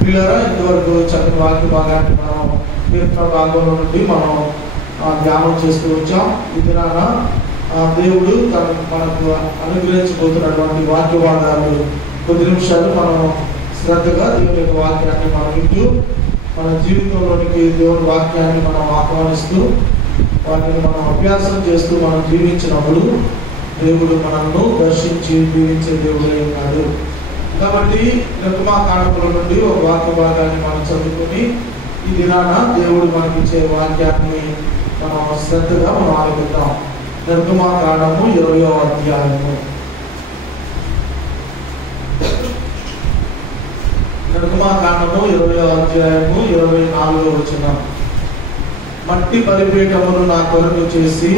పిల్లరా ఇంతవరకు చక్కని వాక్య భాగాన్ని మనం కీర్తన భాగంలో నుండి మనం ధ్యానం చేస్తూ వచ్చాం. ఈ దినాన దేవుడు మనకు అనుగ్రహించబోతున్నటువంటి వాక్య భాగాలు కొద్ది నిమిషాలు మనం శ్రద్ధగా దేవుని యొక్క వాక్యాన్ని మనం వింటూ మన జీవితంలోనికి దేవుని వాక్యాన్ని మనం ఆహ్వానిస్తూ వాటిని మనం అభ్యాసం చేస్తూ మనం జీవించినప్పుడు దేవుడు మనల్ని దర్శించి జీవించే దేవుడే ఉన్నాడు. కాబట్టి నిర్గమాకాండముల నుండి ఒక వాక్య భాగాన్ని మనం చదువుకొని ఈ దినాన దేవుడు మనకిచ్చే వాక్యాన్ని మనం శ్రద్ధగా మనం ఆలోచిద్దాం. నిర్గమాకాండము 20వ అధ్యాయము. నిర్గమాకాండము 20వ అధ్యాయము 24వ వచనం. మట్టి బలిపీఠమును నా కొరకు చేసి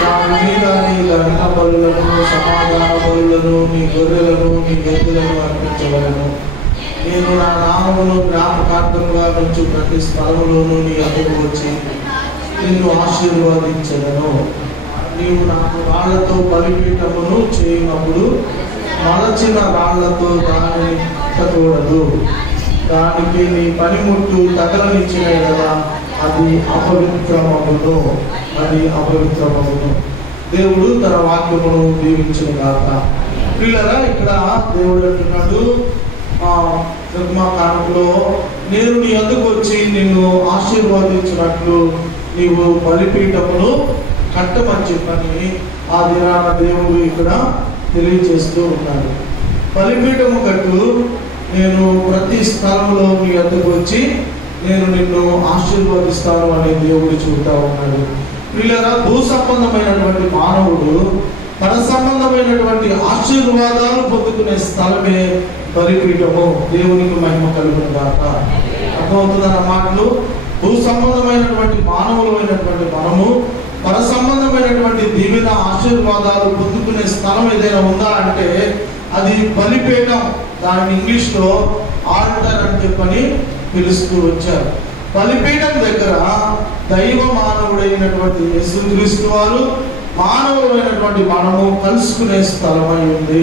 దాని మీద నీ దహన బలులను, సమాధాన బలులను, నీ గొర్రెలను, నీ ఎద్దులను అర్పించవలను. నేను నా నామమును జ్ఞాపకార్థంగా నుంచి ప్రతి స్థలములోనూ నీ అదుపు వచ్చి నిన్ను ఆశీర్వదించదను. నీవు నాకు రాళ్లతో బలిపీఠమును చేయనప్పుడు మలచిన రాళ్లతో దానిని కట్టకూడదు. దానికి నీ పనిముట్టు తగలనిచ్చిన కదా అది అపవిత్రమగును. దేవుడు తన వాక్యమును దీవించిన గాక. పిల్లరా, ఇక్కడ దేవుడు అంటున్నాడు నిర్గమాకాండములో, నేను నీ వద్దకు వచ్చి నిన్ను ఆశీర్వదించినట్లు నీవు బలిపీఠమును కట్టమని చెప్పని ఆ దినాన దేవుడు ఇక్కడ తెలియజేస్తూ ఉన్నాడు. బలిపీఠము కట్టు, నేను ప్రతి స్థలంలో నీ వద్దకు వచ్చి నేను నిన్ను ఆశీర్వదిస్తాను అని దేవుడు చెబుతా ఉన్నాడు. పిల్లరా, భూ సంబంధమైనటువంటి మానవుడు పర సంబంధమైనటువంటి ఆశీర్వాదాలు పొందుకునే స్థలమే బలిపీఠము. దేవునికి మహిమ కలుగును గాక. అర్థమవుతుందన్న మాటలు. భూ సంబంధమైనటువంటి మానవులమైనటువంటి మనము పర సంబంధమైనటువంటి దీవెన ఆశీర్వాదాలు పొందుకునే స్థలం ఏదైనా ఉందా అంటే అది బలిపీఠం. దాని ఇంగ్లీష్లో ఆల్టర్ అని చెప్పని పిలుస్తూ వచ్చారు. బలిపీఠం దగ్గర దైవ మానవుడైనటువంటి యేసుక్రీస్తు వారు మానవులైనటువంటి మనము కలుసుకునే స్థలమై ఉంది.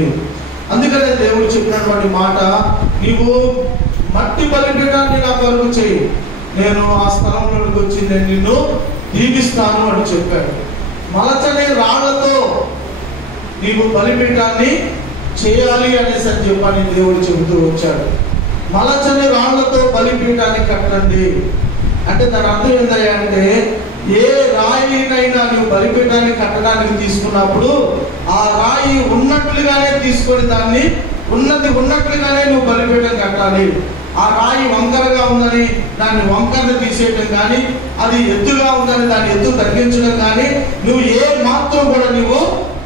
అందుకనే దేవుడు చెప్పినటువంటి మాట, నీవు మట్టి బలిపీఠాన్ని నా కొరకు చేయి, నేను ఆ స్థలంలోకి వచ్చి నేను నిన్ను దీవిస్తాను అని చెప్పాడు. మలచని రాళ్లతో నీవు బలిపీఠాన్ని చేయాలి అనేసి అని చెప్పని దేవుడు చెబుతూ వచ్చాడు. మలచని రాళ్లతో బలిపీఠాన్ని కట్టండి అంటే దాని అర్థం ఏంటంటే అంటే ఏ రాయినైనా నువ్వు బలిపీఠాన్ని కట్టడానికి తీసుకున్నప్పుడు ఆ రాయి ఉన్నట్లుగానే తీసుకొని దాన్ని ఉన్నట్లుగానే నువ్వు బలిపీఠం కట్టాలి. ఆ రాయి వంకరగా ఉందని దాన్ని వంకరను తీసేయడం కానీ, అది ఎత్తుగా ఉందని దాన్ని ఎత్తు తగ్గించడం కానీ నువ్వు ఏ మాత్రం కూడా నువ్వు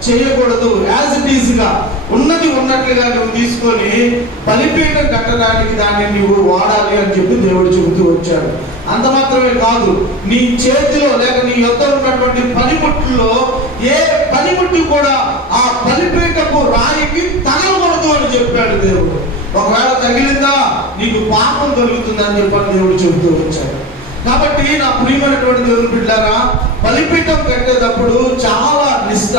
చేయకూడదు. యాజ్ ఇట్ ఈజ్ గా ఉన్నట్లుగా నువ్వు తీసుకొని బలిపీఠం కట్టడానికి దాన్ని నువ్వు వాడాలి అని చెప్పి దేవుడు చెబుతూ వచ్చాడు. అంత మాత్రమే కాదు, నీ చేతిలో లేక నీ యొద్ద ఉన్నటువంటి పనిముట్టులో ఏ పనిముట్టు కూడా ఆ బలిపీఠపు రాయికి తగలకూడదు అని చెప్పాడు దేవుడు. ఒకవేళ తగిలిందా నీకు పాపం కలుగుతుందని చెప్పని దేవుడు చెబుతూ వచ్చాడు. కాబట్టి నా ప్రియమైనటువంటి దేవుని బిడ్డలారా, బలిపీఠం కట్టేటప్పుడు చాలా నిష్ఠ,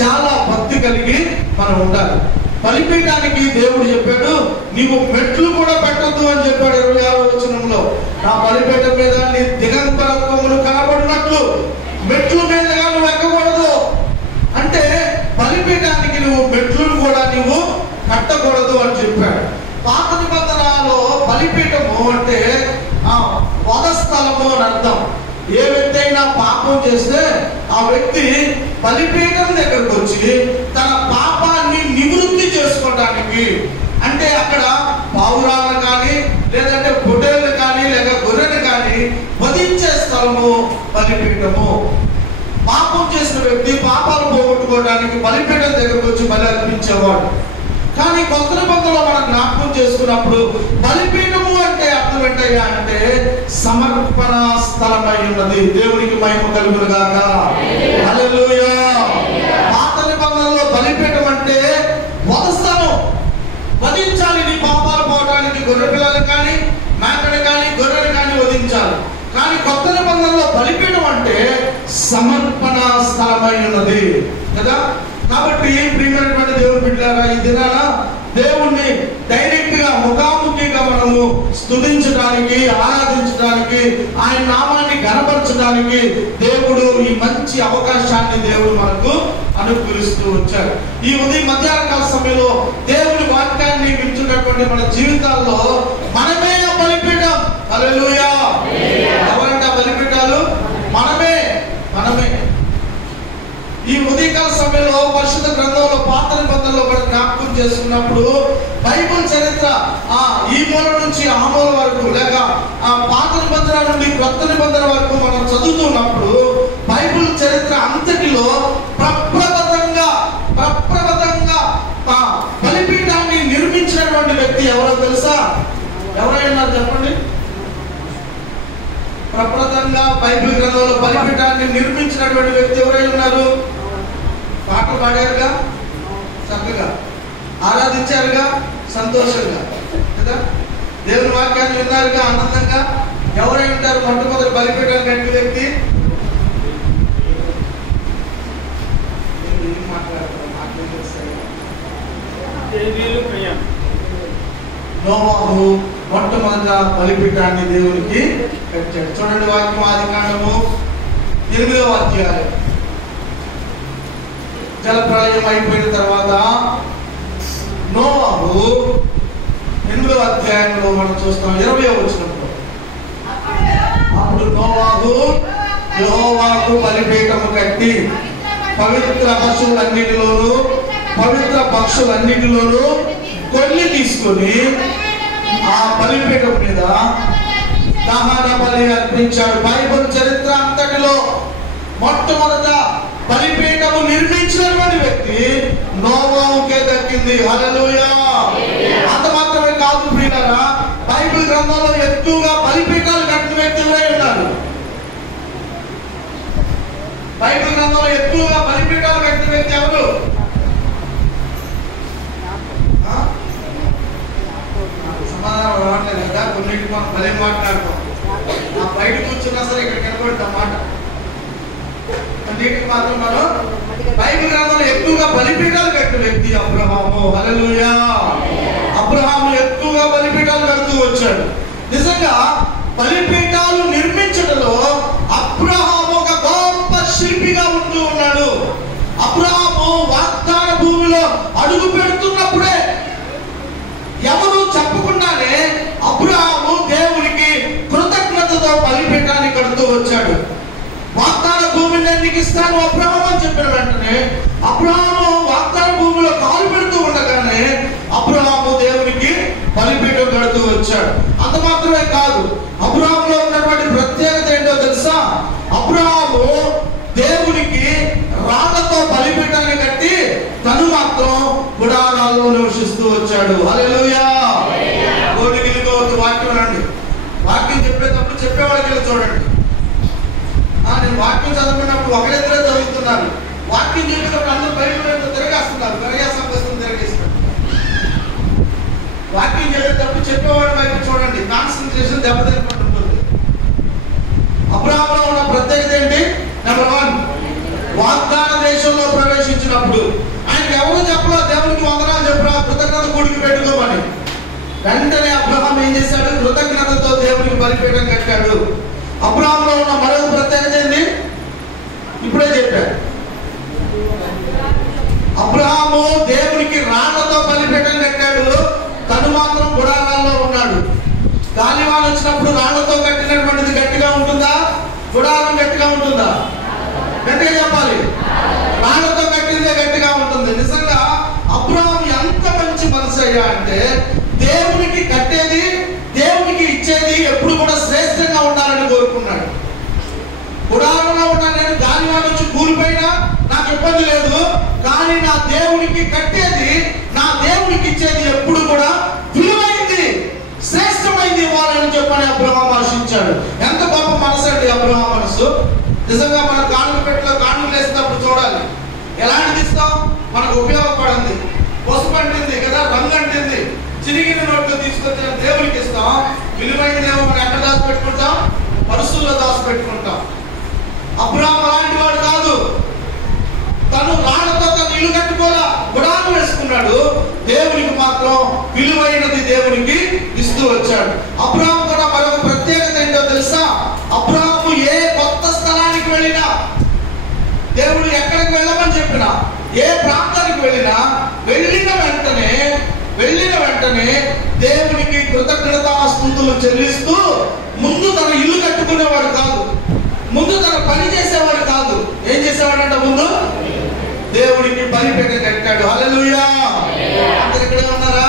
చాలా భక్తి కలిగి మనం ఉండాలి. బలిపీఠానికి దేవుడు చెప్పాడు, నీవు మెట్లు కూడా పెట్టొద్దు అని చెప్పాడు 26వ వచనంలో. నా బలిపీఠం మీద నీ దిగంబరత్వములు కనబడినట్లు మెట్లు మీదగా నువ్వు ఎక్కకూడదు. అంటే బలిపీఠానికి నువ్వు మెట్లను కూడా నువ్వు కట్టకూడదు అని చెప్పాడు. పాత నిబంధనలో బలిపీఠము అంటే వధస్థలము అని అర్థం. ఏ వ్యక్తి అయినా పాపం చేస్తే ఆ వ్యక్తి బలిపీఠం దగ్గరకు వచ్చి తన పాపాన్ని నివృత్తి చేసుకోవడానికి, అంటే అక్కడ పావురాలను కానీ లేదంటే పొట్టేళ్ళు కానీ లేక గొర్రెలు కానీ వధించే స్థలము బలిపీఠము. పాపం చేసిన వ్యక్తి పాపాలు పోగొట్టుకోవడానికి బలిపీఠం దగ్గరకు వచ్చి బలి అర్పించేవాడు. కానీ కొత్త నిబంధనలో మనం జ్ఞాపకం చేసుకున్నప్పుడు బలిపీఠము అంటే అర్థం ఏంటయ్యా అంటే సమర్పణ స్థలమై ఉన్నది. దేవునికి మహిమ కలుగును గాక. హల్లెలూయా. పాత నిబంధనలో బలిపీఠం అంటే వధస్థలం, వధించాలి. నీ పాపాలు పోవడానికి గొర్రె పిల్లలు కానీ మేకని కానీ గొర్రెని కానీ వధించాలి. కానీ కొత్త నిబంధనలో బలిపీఠం అంటే సమర్పణ స్థలమై ఉన్నది కదా. కాబట్టి ప్రియమైనటువంటి దేవుని బిడ్డలారా, ఈ దినాన దేవుణ్ణి డైరెక్ట్ గా స్తుతించడానికి, ఆరాధించడానికి, ఆయన నామాన్ని ఘనపరచడానికి దేవుడు ఈ మంచి అవకాశాన్ని దేవుడు మనకు అనుగ్రహిస్తూ వచ్చాడు. ఈ ఉదయం మధ్యాహ్న కాల సమయంలో దేవుని వాక్యాన్ని వింటున్నటువంటి మన జీవితాల్లో మనమే బలిపీఠం. హల్లెలూయా. ఎవరంటే బలిపీఠాలు? మనమే. ఈ ఉదయకాల సమయంలో పరిశుద్ధ గ్రంథంలో పాత నిబంధనలో కూడా జ్ఞాపకం చేసుకున్నప్పుడు బైబిల్ చరిత్ర ఈ మూల నుంచి ఆ మూల వరకు, లేక పాత నిబంధన నుండి కొత్త నిబంధన వరకు మనం చదువుతున్నప్పుడు బైబిల్ చరిత్ర అంతటిలో ప్రప్రథమంగా బలిపీఠాన్ని నిర్మించినటువంటి వ్యక్తి ఎవరో తెలుసా? ఎవరైనా చెప్పండి. ప్రప్రథమంగా బైబిల్ గ్రంథంలో బలిపీఠాన్ని నిర్మించినటువంటి వ్యక్తి ఎవరై ఉన్నారు? పాటలు పాడారుగా, చక్కగా ఆరాధించారుగా, సంతోషంగా కదా, దేవుని వాక్యాన్ని విన్నారుగా, ఆనందంగా. ఎవరై ఉంటారు మొట్టమొదటి బలిపీఠాన్ని కట్టిన వ్యక్తి? నోవాహు మొట్టమొదట బలిపీఠాన్ని దేవునికి కట్టాడు. చూడండి వాక్యం, ఆదికాండము 8వ అధ్యాయం. జలప్రళయం అయిపోయిన తర్వాత నోవాహు 8వ అధ్యాయంలో మనం చూస్తాం 20వ వచనంలో, అప్పుడు నోవాహు యెహోవాకు బలిపీఠము కట్టి పవిత్ర పశువులన్నిటిలోను కొన్ని తీసుకొని ఆ బలిపీఠం మీద దహన బలి అర్పించాడు. బైబిల్ చరిత్ర అంతటిలో మొట్టమొదట బలిపీఠము నిర్మించినటువంటి వ్యక్తి నోవాహుకే దక్కింది. హల్లెలూయా. అంత మాత్రమే కాదు ప్రియులారా, బైబిల్ గ్రంథంలో ఎక్కువగా బలిపీఠాలు కట్టిన వ్యక్తి ఎవరై ఉన్నారు? బైబిల్ గ్రంథంలో ఎక్కువగా బలిపీఠాలు కట్టిన వ్యక్తి ఎవరు? సమాధానం రావట్లేదు కదా. కొన్నింటి మనం బలి మాట్లాడతాం, బయట కూర్చున్నా సరే ఇక్కడ కనబడుతాం మాట. కొన్నింటికి మాత్రం మనం బైబిల్ గ్రంథంలో ఎక్కువగా బలిపీఠాలు కట్టిన వ్యక్తి అబ్రహాము. హల్లెలూయా. అబ్రహాము ఎక్కువగా బలిపీఠాలు కడుతూ వచ్చాడు. నిజంగా బలిపీఠాలు నిర్మించడంలో అబ్రహాము ఒక గొప్ప శిల్పిగా ఉంటూ ఉన్నాడు. అబ్రహాము వాగ్దాన భూమిలో అడుగు పెడుతున్నప్పుడే ఎవరు చెప్పకుండానే అబ్రహాము దేవునికి కృతజ్ఞతతో బలిపీఠాన్ని కడుతూ వచ్చాడు. వాగ్దాన భూమిని నీకు ఇస్తాను అబ్రహాము అని చెప్పిన వెంటనే అబ్రహాము వాగ్దాన భూమిలో కాలు పెడుతూ ఉండగానే అబ్రహాము దేవునికి బలిపీఠం కడుతూ వచ్చాడు. అంత మాత్రమే కాదు, అబ్రహాములో ఉన్నటువంటి ప్రత్యేకత ఏంటో తెలుసా? అబ్రహాము దేవునికి రాళ్లతో బలిపీఠాన్ని కట్టి తను మాత్రం గుడారాల్లో నివసిస్తూ వచ్చాడు. హల్లెలూయా. కోడిగిలితో వాక్యం రండి. వాక్యం చెప్పేటప్పుడు చెప్పేవాళ్ళకి చూడండి. నేను వాక్యం చదువుకున్నప్పుడు ఒకరిద్దరే చదువుతున్నారు. వాక్యం చెప్పేటప్పుడు అందరూ బయట తిరగేస్తున్నారు. సంఘస్థం తిరగేస్తున్నారు. వాక్యం చెప్పేటప్పుడు చెప్పేవాడి వైపు చూడండి. కాన్సన్ట్రేషన్ దెబ్బతినకుండా ఉంటుంది. అబ్రహాములో ఉన్న ప్రత్యేకత ఏంటి? నెంబర్ 1, వాగ్దాన దేశంలో ప్రవేశించినప్పుడు ఆయనకి ఎవరు చెప్పలా దేవునికి వందనాలు చెప్పరా, కృతజ్ఞత కూడికి పెట్టుకోమని. వెంటనే అబ్రహాం ఏం చేశాడు? కృతజ్ఞతతో దేవునికి బలిపీఠం కట్టాడు. అబ్రహాంలో ఉన్న మరొక ప్రత్యేకత ఏంటి? ఇప్పుడే చెప్పాడు. అబ్రహాము దేవునికి రాళ్లతో బలిపీఠం కట్టాడు, తను మాత్రం గుడారాల్లో ఉన్నాడు. గాలివాన వచ్చినప్పుడు రాళ్లతో కట్టినటువంటిది గట్టిగా ఉంటుందా? గుడారం గట్టిగా ఉంటుందా? గట్టిగా చెప్పాలి. రాళ్లతో కట్టిందే గట్టిగా ఉంటుంది. నిజంగా అబ్రహాం ఎంత మంచి మనసు అయ్యా అంటే దేవునికి కట్టేది, దేవునికి ఇచ్చేది ఎప్పుడు కూడా శ్రేష్టంగా ఉండాలని కోరుకున్నాడు. గుడారంలో ఉన్నా నేను గాలివాన నుంచి కూలిపోయినా నాకు ఇబ్బంది లేదు, కానీ నా దేవునికి కట్టేది, నా దేవునికి ఇచ్చేది ఎప్పుడు కూడా విలువైంది, శ్రేష్టమైంది ఇవ్వాలని చెప్పని అబ్రహాం ఆశించాడు. ఎంత గొప్ప మనసు అండి అబ్రహాం మనసు. నిజంగా మన కాళ్ళు పెట్టలో కాళ్ళు వేసినప్పుడు చూడాలి, ఎలాంటిది ఇస్తాం? మనకు ఉపయోగపడింది, పసుపు అంటింది కదా, రంగు అంటింది, చిరిగిన నోట్లు తీసుకొచ్చిన దేవునికి ఇస్తాం. విలువైనదేమో మనం ఎక్కడ దాచి పెట్టుకుంటాం? పరుసుల్లో దాచి పెట్టుకుంటాం. అబ్రహాం అలాంటి వాడు కాదు. తను రాళ్లతో తను ఇల్లు కట్టుకోలా, గుడారం వేసుకున్నాడు. దేవునికి మాత్రం విలువైనది దేవునికి ఇస్తూ వచ్చాడు. అబ్రహాము కూడా మరొక ప్రత్యేకత ఏంటో తెలుసా? అబ్రహాము ఏ కొత్త స్థలానికి వెళ్ళినా, దేవుడు ఎక్కడికి వెళ్ళమని చెప్పినా, ఏ ప్రాంతానికి వెళ్ళినా వెళ్ళిన వెంటనే దేవునికి కృతజ్ఞతాస్తుతులు చెల్లిస్తూ ముందు తన ఇల్లు కట్టుకునేవాడు కాదు, ముందు తన పని చేసేవాడు కాదు. ఏం చేసేవాడంట? ముందు దేవుడికి బలిపీఠ కట్టాడు. హల్లెలూయా! అందరు ఇక్కడే ఉన్నారా?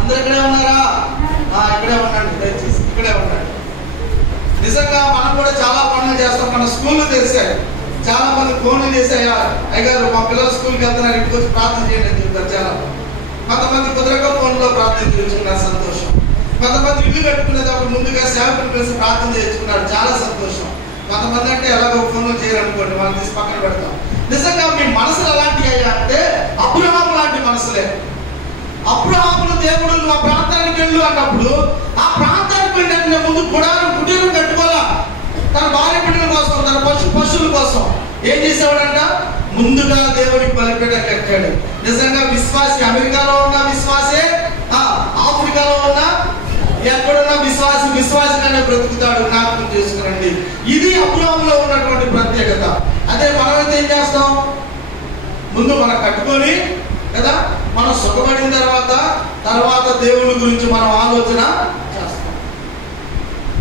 అందరు ఇక్కడే ఉన్నారా? ఇక్కడే ఉండండి, దయచేసి ఇక్కడే ఉండండి. నిజంగా మనం కూడా చాలా పనులు చేస్తాం. మన స్కూళ్ళు తెరిచాయి, చాలా మంది ఫోన్లు చేసాయా, అయ్యగారు మా పిల్లలు స్కూల్కి వెళ్తున్నారు, ఇంటికి వచ్చి ప్రార్థన చేయండి అని చెప్తారు. చాలా కొంతమంది కుదరక ఫోన్లో ప్రార్థన చేయించుకున్నారు, సంతోషం. కొంతమంది ఇల్లు కట్టుకునేటప్పుడు ముందుగా సేవకుని కలిసి ప్రార్థన చేయించుకున్నారు, చాలా సంతోషం. కొంతమంది అంటే ఎలాగో ఫోన్లో చేయాలనుకోండి, మనం తీసి పక్కన పెడతాం. నిజంగా మీ మనసులు ఎలాంటివి అయ్యా అంటే అబ్రహాము లాంటి మనసులే. అబ్రహామును దేవుడు ఆ ప్రాంతానికి వెళ్ళు అన్నప్పుడు ఆ ప్రాంతానికి వెళ్ళిన ముందు కుటీరం కట్టుకోవాలా, తన భార్య బిడ్డల కోసం, తన పశువుల కోసం. ఏం చేసేవాడంట? ముందుగా దేవుడికి బలిపీఠ కట్టాడు. నిజంగా విశ్వాసి, అమెరికాలో ఉన్న విశ్వాసే, ఆఫ్రికాలో ఉన్న ఎక్కడున్న విశ్వాసిగానే బ్రతుకుతాడు. జ్ఞాపకం చేసుకురండి. ఇది అబ్రహాములో ఉన్నటువంటి ప్రత్యేకత. అదే మనమైతే ఏం చేస్తాం? ముందు మనం కట్టుకొని కదా, మనం సుఖపడిన తర్వాత దేవుని గురించి మనం ఆలోచన చేస్తాం.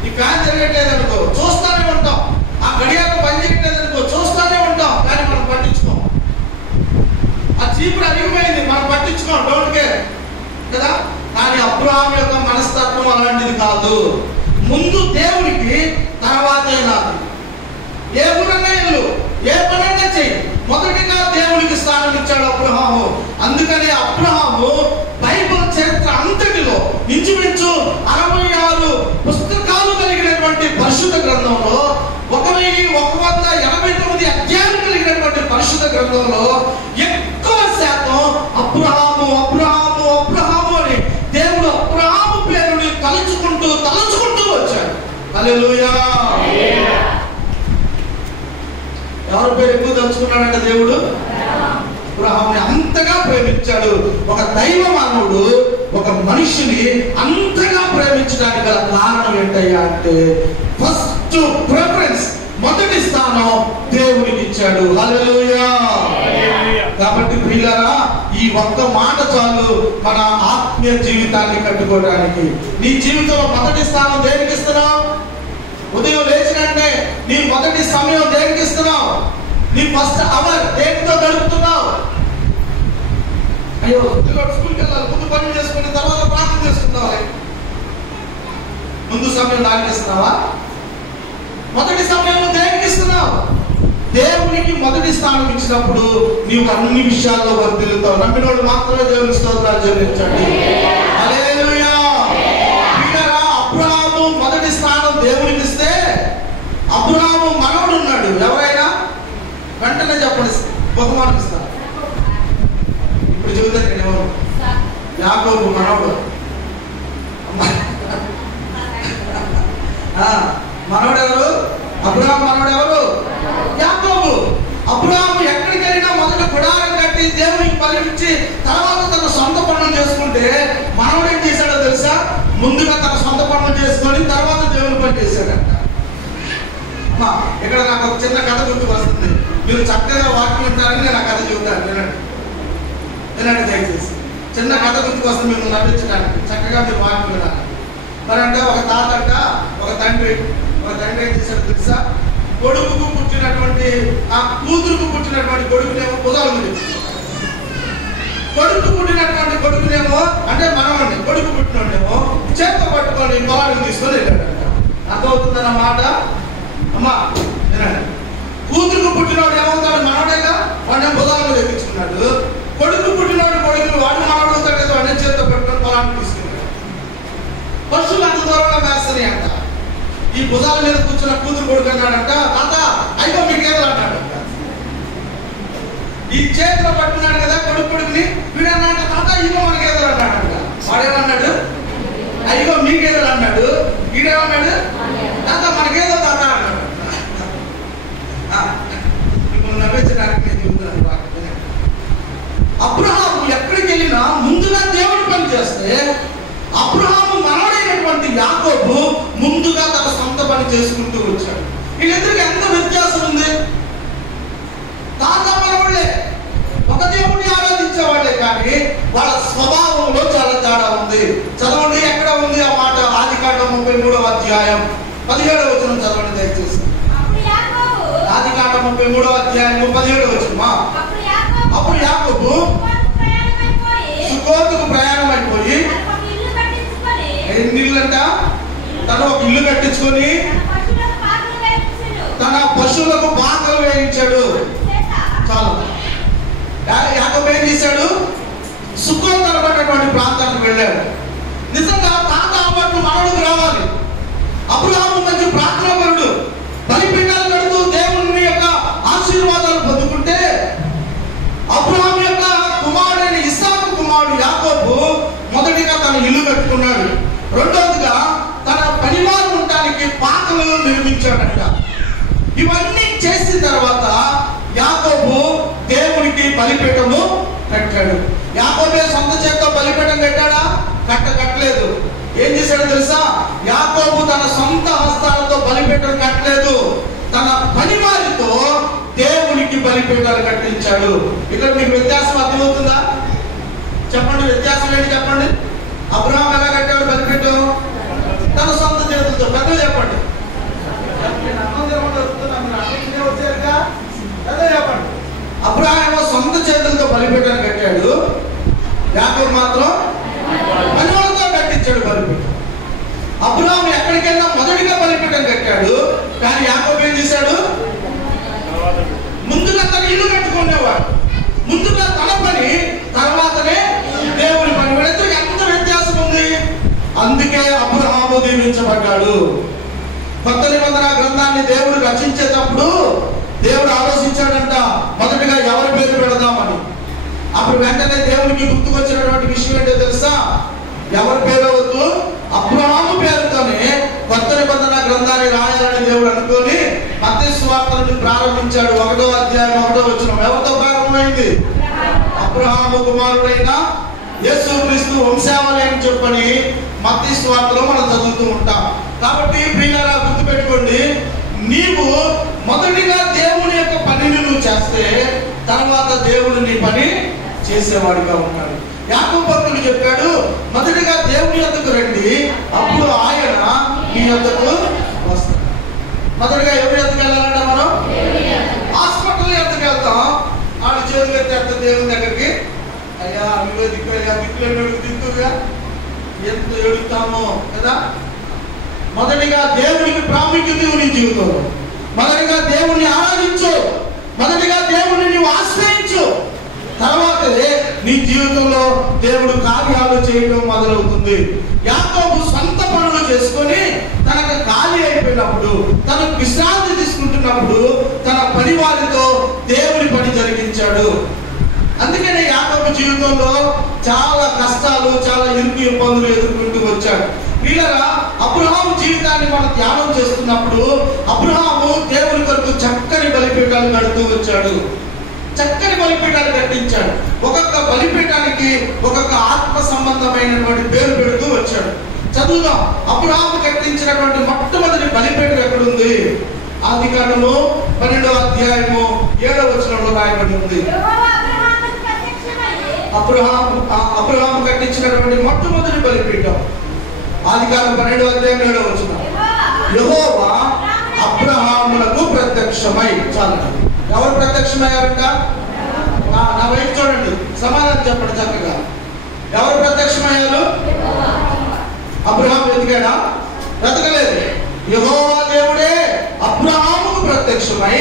ఈ ఫ్యాన్ తిరగట్లేదు అనుకో, చూస్తానే ఉంటాం. ఆ గడియారం పని చేయట్లేదు అనుకో, చూస్తానే ఉంటాం, కానీ మనం పట్టించుకోం. ఆ చీపురు అరిగిపోయింది, మనం పట్టించుకోం, డోంట్ కేర్ కదా. కానీ అబ్రహాము యొక్క మనస్తత్వం అలాంటిది కాదు. ముందు దేవునికి, తర్వాతే నాది. ఏ ఊరన్నా ఇల్లు, ఏ పనన్నా చెయ్యి, మొదటిగా దేవునికి స్థానం ఇచ్చాడు అబ్రహాము. అందుకని అబ్రహాము బైబిల్ చరిత్ర అంతటిలో ఇంచుమించు 66 పుస్తకాలు కలిగినటువంటి పరిశుద్ధ గ్రంథంలో, 1189 అధ్యాయాలు కలిగినటువంటి పరిశుద్ధ గ్రంథంలో ఎక్కువ శాతం అబ్రహాము అబ్రహాము అబ్రహాము అని దేవుడు అబ్రహాము పేరుని తలుచుకుంటూ వచ్చాడు. హల్లెలూయా! ఎవరి పేరు ఎక్కువ తలుచుకున్నాడంటే దేవుడు అబ్రహాముని అంతగా ప్రేమించాడు. ఒక దైవ మానవుడు ఒక మనిషిని అంతగా ప్రేమించడానికి గల కారణం ఏంటయ్యా అంటే ఫస్ట్ ప్రిఫరెన్స్, మొదటి స్థానం దేవునికి ఇచ్చాడు. హల్లెలూయా! కాబట్టి ప్రియులారా, ఈ ఒక్క మాట చాలు మన ఆత్మీయ జీవితాన్ని కట్టుకోవడానికి. నీ జీవితంలో మొదటి స్థానం దేనికి ఇస్తున్నావు? ఉదయం లేచినంటే నీ మొదటి సమయం దేనికి ఇస్తున్నావు? నీ ఫస్ట్ అవర్ దేనితో గడుపుతున్నావు? అయ్యో స్కూల్కి వెళ్ళాలి, ముందు పని చేసుకుని తర్వాత ప్రార్థన చేసుకుంటావు. ముందు సమయం దానికి ఇస్తున్నావా? మొదటి సమయంలో దేనికి ఇస్తున్నావు? దేవునికి మొదటి స్థానం ఇచ్చినప్పుడు నీవు అన్ని విషయాల్లో వర్ధిల్లుతావు. నమ్మినోడు మాత్రమే దేవునికి స్తోత్రాలు చెల్లించండి. హల్లెలూయా! అబ్రహాము మొదటి స్థానం దేవునికి ఇస్తే, అబ్రహాము మనవడు ఉన్నాడు. ఎవరైనా వెంటనే చెప్పండి, బహుమానం ఇస్తారు. ఇప్పుడు చెబుతాను నేను ఎవరు? యాకోబు మనవడు. మనవడు ఎవరు? అబ్రహాము మనవడు ఎవరు? యాకోబు. అబ్రహాము ఎక్కడికి వెళ్ళినా మొదట గుడారం కట్టి దేవునికి బలిచ్చి తర్వాత తన సొంత పనులు చేసుకుంటే, మనవడు ఏం చేశాడో తెలుసా? ముందుగా తన సొంత పనులు చేసుకొని తర్వాత దేవుని పని చేశాడంట. ఇక్కడ నాకు ఒక చిన్న కథ గుర్తుకు వస్తుంది. మీరు చక్కగా వాక్యం వింటారని నేను ఆ కథ చెబుతాను, వినండి దయచేసి. చిన్న కథ గుర్తుకు వస్తుంది మిమ్మల్ని నవ్వించడానికి. చక్కగా మీరు వాక్యం వినాలి. మరి అంటే ఒక తాత అంట, ఒక తండ్రి ఏం చేశాడు తెలుసా? కొడుకుకు పుట్టినటువంటి ఆ కూతురుకు పుట్టినటువంటి కొడుకునేమో పొదాలు ఉంది. కొడుకు పుట్టినటువంటి కొడుకునేమో అంటే మనవాడిని, కొడుకు పుట్టినోడేమో చేత పట్టుకొని పొలానికి తీసుకొని వెళ్ళాడంట. అర్థమవుతుందన్న మాట అమ్మా? వినండి. కూతురుకు పుట్టినోడు ఏమవుతాడు? మనవడేగా, వాడిని పొలాలను తెప్పించుకున్నాడు. కొడుకు పుట్టినోడు కొడుకులు వాడిని మనవడు అవుతాడు కదా, వాడిని చేత పట్టుకొని పొలానికి తీసుకున్నాడు. పశువులు అంత దూరంగా మేస్తున్నాయి అంట. ఈ భుజాల మీద కూర్చున్న కూతురు కొడుకు అన్నాడంట, తాత అయిపో మీకేదో అన్నాడంట. ఈ చేతిలో పట్టుకున్నాడు కదా కొడుకుని, వీడన్నాడు తాత ఇగో మనకేదో అన్నాడంట. వాడేమన్నాడు? అయ్యో మీకేదో అన్నాడు. వీడేమన్నాడు? తాత మనకేదో తాత అన్నాడు. మిమ్మల్ని నవ్వించడానికి నేను చెబుతున్నాను. అబ్రహాము ఎక్కడికి వెళ్ళినా ముందుగా దేవుడి పని చేస్తే, అబ్రహాము మనవడైన పని చేసుకుంటూ వచ్చాడు. వీళ్ళిద్దరికి ఎంత వ్యత్యాసం ఉంది. తాత మనవాళ్ళే, ఒక దేవుడిని ఆరాధించేవాళ్ళే, కానీ వాళ్ళ స్వభావంలో చాలా తేడా ఉంది. చదవండి, ఎక్కడ ఉంది ఆ మాట? ఆదికాండం 33వ అధ్యాయం 17వ వచనం చదవండి దయచేసి. ఆదికాండం 33వ అధ్యాయం 17వ వచనమా? అప్పుడు యాకోబు సుకోతుకు ప్రయాణం అయిపోయి, ఎన్ని ఇల్లంట? తను ఒక ఇల్లు కట్టించుకొని తన పశువులకు బాకలు వేయించాడు. చాలు. యాకోబు ఏం చేశాడు? సుకోత్ అనబడినటువంటి ప్రాంతానికి వెళ్ళాడు. నిజంగా తాత అలవాట్లు మనవుడికి రావాలి. అబ్రహాము మంచి ప్రార్థనాపరుడు, బలిపీఠాలు కడుతూ దేవుని యొక్క ఆశీర్వాదాలు పొందుకుంటే, అబ్రహాము యొక్క కుమారుడైన ఇస్సాకు కుమారుడు యాకోబు మొదటిగా తన ఇల్లు కట్టుకున్నాడు. రెండోదిగా తన పనివారు ఉండడానికి పాకలు నిర్మించాడట. ఇవన్నీ చేసిన తర్వాత యాకోబు దేవునికి బలిపీఠము కట్టాడు. యాకోబే సొంత చేత్తో బలిపీఠం కట్టాడా? కట్టలేదు. ఏం చేశాడో తెలుసా? యాకోబు తన సొంత హస్తాలతో బలిపీఠం కట్టలేదు, తన పనివారితో దేవునికి బలిపీఠాలు కట్టించాడు. ఇక్కడ మీకు వ్యత్యాసం అర్థమవుతుందా? చెప్పండి, వ్యత్యాసం ఏంటి చెప్పండి. అబ్రహాం ఎలా కట్టాడు బలిపీఠం? తన సొంత చేతులతో. పెద్దలు చెప్పండి. అబ్రహాం ఏమో సొంత చేతులతో బలిపీఠాన్ని కట్టాడు, యాకోబు మాత్రం పనివాళ్ళతో కట్టించాడు బలిపీఠం. అబ్రహాం ఎక్కడికైనా మొదటిగా బలిపీఠం కట్టాడు, కానీ యాకోబు ఏం చేశాడు? ముందుగా తన ఇల్లు కట్టుకునేవాడు. ముందుగా తన పని, తర్వాతనే దేవుని పని. వీళ్ళిద్దరికి ఎంత వ్యత్యాసం ఉంది. అందుకే అబ్రహాము దీవించబడ్డాడు. కొత్త నిబంధన గ్రంథాన్ని దేవుడు రచించేటప్పుడు దేవుడు ఆలోచించాడంట, మొదటిగా ఎవరి పేరు పెడదామని. అప్పుడు వెంటనే దేవునికి గుర్తుకొచ్చినటువంటి విషయం ఏంటో తెలుసా? ఎవరి పేరు వద్దు, అబ్రహాము పేరుతోనే కొత్త నిబంధన గ్రంథాన్ని రాయాలని దేవుడు అనుకొని మత్తయి సువార్తను ప్రారంభించాడు. 1వ అధ్యాయం 1వ వచనం ఎవరితో ప్రారంభమైంది? అబ్రహాము కుమారుడైన యేసుక్రీస్తు వంశావళి అని చెప్పని మత్తయి సువార్తలో మనం చదువుతూ ఉంటాం. కాబట్టి ప్రియులారా గుర్తుపెట్టుకోండి, నీవు మొదటిగా దేవుని యొక్క పనిని నువ్వు చేస్తే తర్వాత దేవుడు నీ పని చేసేవాడిగా ఉన్నాడు. యాకోబు భక్తుడు చెప్పాడు, మొదటిగా దేవుని యొద్దకు రండి, అప్పుడు ఆయన నీ యొద్దకు వస్తాడు. మొదటిగా ఎవరి యొద్దకు వెళ్ళాలంటే మనం హాస్పిటల్ యొద్దకు వెళ్తాం. వాళ్ళు చేతులు ఎత్తే దేవుని దగ్గరికి, అయ్యా నువ్వే దిక్కుయ్యా, దిక్కులేడు దిక్కుగా ఎంత ఎడుతామో కదా. మొదటిగా దేవునికి ప్రాముఖ్యత నీ జీవితంలో. మొదటిగా దేవుణ్ణి ఆరాధించు, మొదటిగా దేవుణ్ణి నీవు ఆశ్రయించు, తర్వాతే నీ జీవితంలో దేవుడు కార్యాలు చేయడం మొదలవుతుంది. యాకోబు సొంత పనులు చేసుకొని తనకు ఖాళీ అయిపోయినప్పుడు, తనకు విశ్రాంతి తీసుకుంటున్నప్పుడు తన పనివారితో దేవుని పని జరిగించాడు. అందుకనే యాకోబు జీవితంలో చాలా కష్టాలు, చాలా ఇరుకు ఇబ్బందులు ఎదుర్కొంటూ వచ్చాడు. వీళ్ళరా అబ్రహాము జీవితాన్ని మనం ధ్యానం చేస్తున్నప్పుడు అబ్రహాము దేవుని కొరకు చక్కని బలిపీఠాలు కడుతూ వచ్చాడు. చక్కని బలిపీఠాలు కట్టించాడు. ఒక్కొక్క బలిపీఠానికి ఒక్కొక్క ఆత్మ సంబంధమైనటువంటి పేరు పెడుతూ వచ్చాడు. చదువుదాం. అబ్రహాము కట్టించినటువంటి మొట్టమొదటి బలిపీఠం ఎక్కడుంది? ఆదికాండము 12వ అధ్యాయము 7వ వచనంలో రాయబడి ఉంది. అబ్రహాము కట్టించినటువంటి మొట్టమొదటి బలిపీఠం ఆదికాండం 12వ అధ్యాయం 7వ వచనం. యెహోవా అబ్రహామునకు ప్రత్యక్షమై. చాలు. ఎవరు ప్రత్యక్షమయ్యారంట? నా వైపు చూడండి, సమాధానం చెప్పండి చక్కగా. ఎవరు ప్రత్యక్షమయ్యారు? అబ్రహాం వెతికాడా? వెతకలేదు. యెహోవా దేవుడే అబ్రహాముకు ప్రత్యక్షమై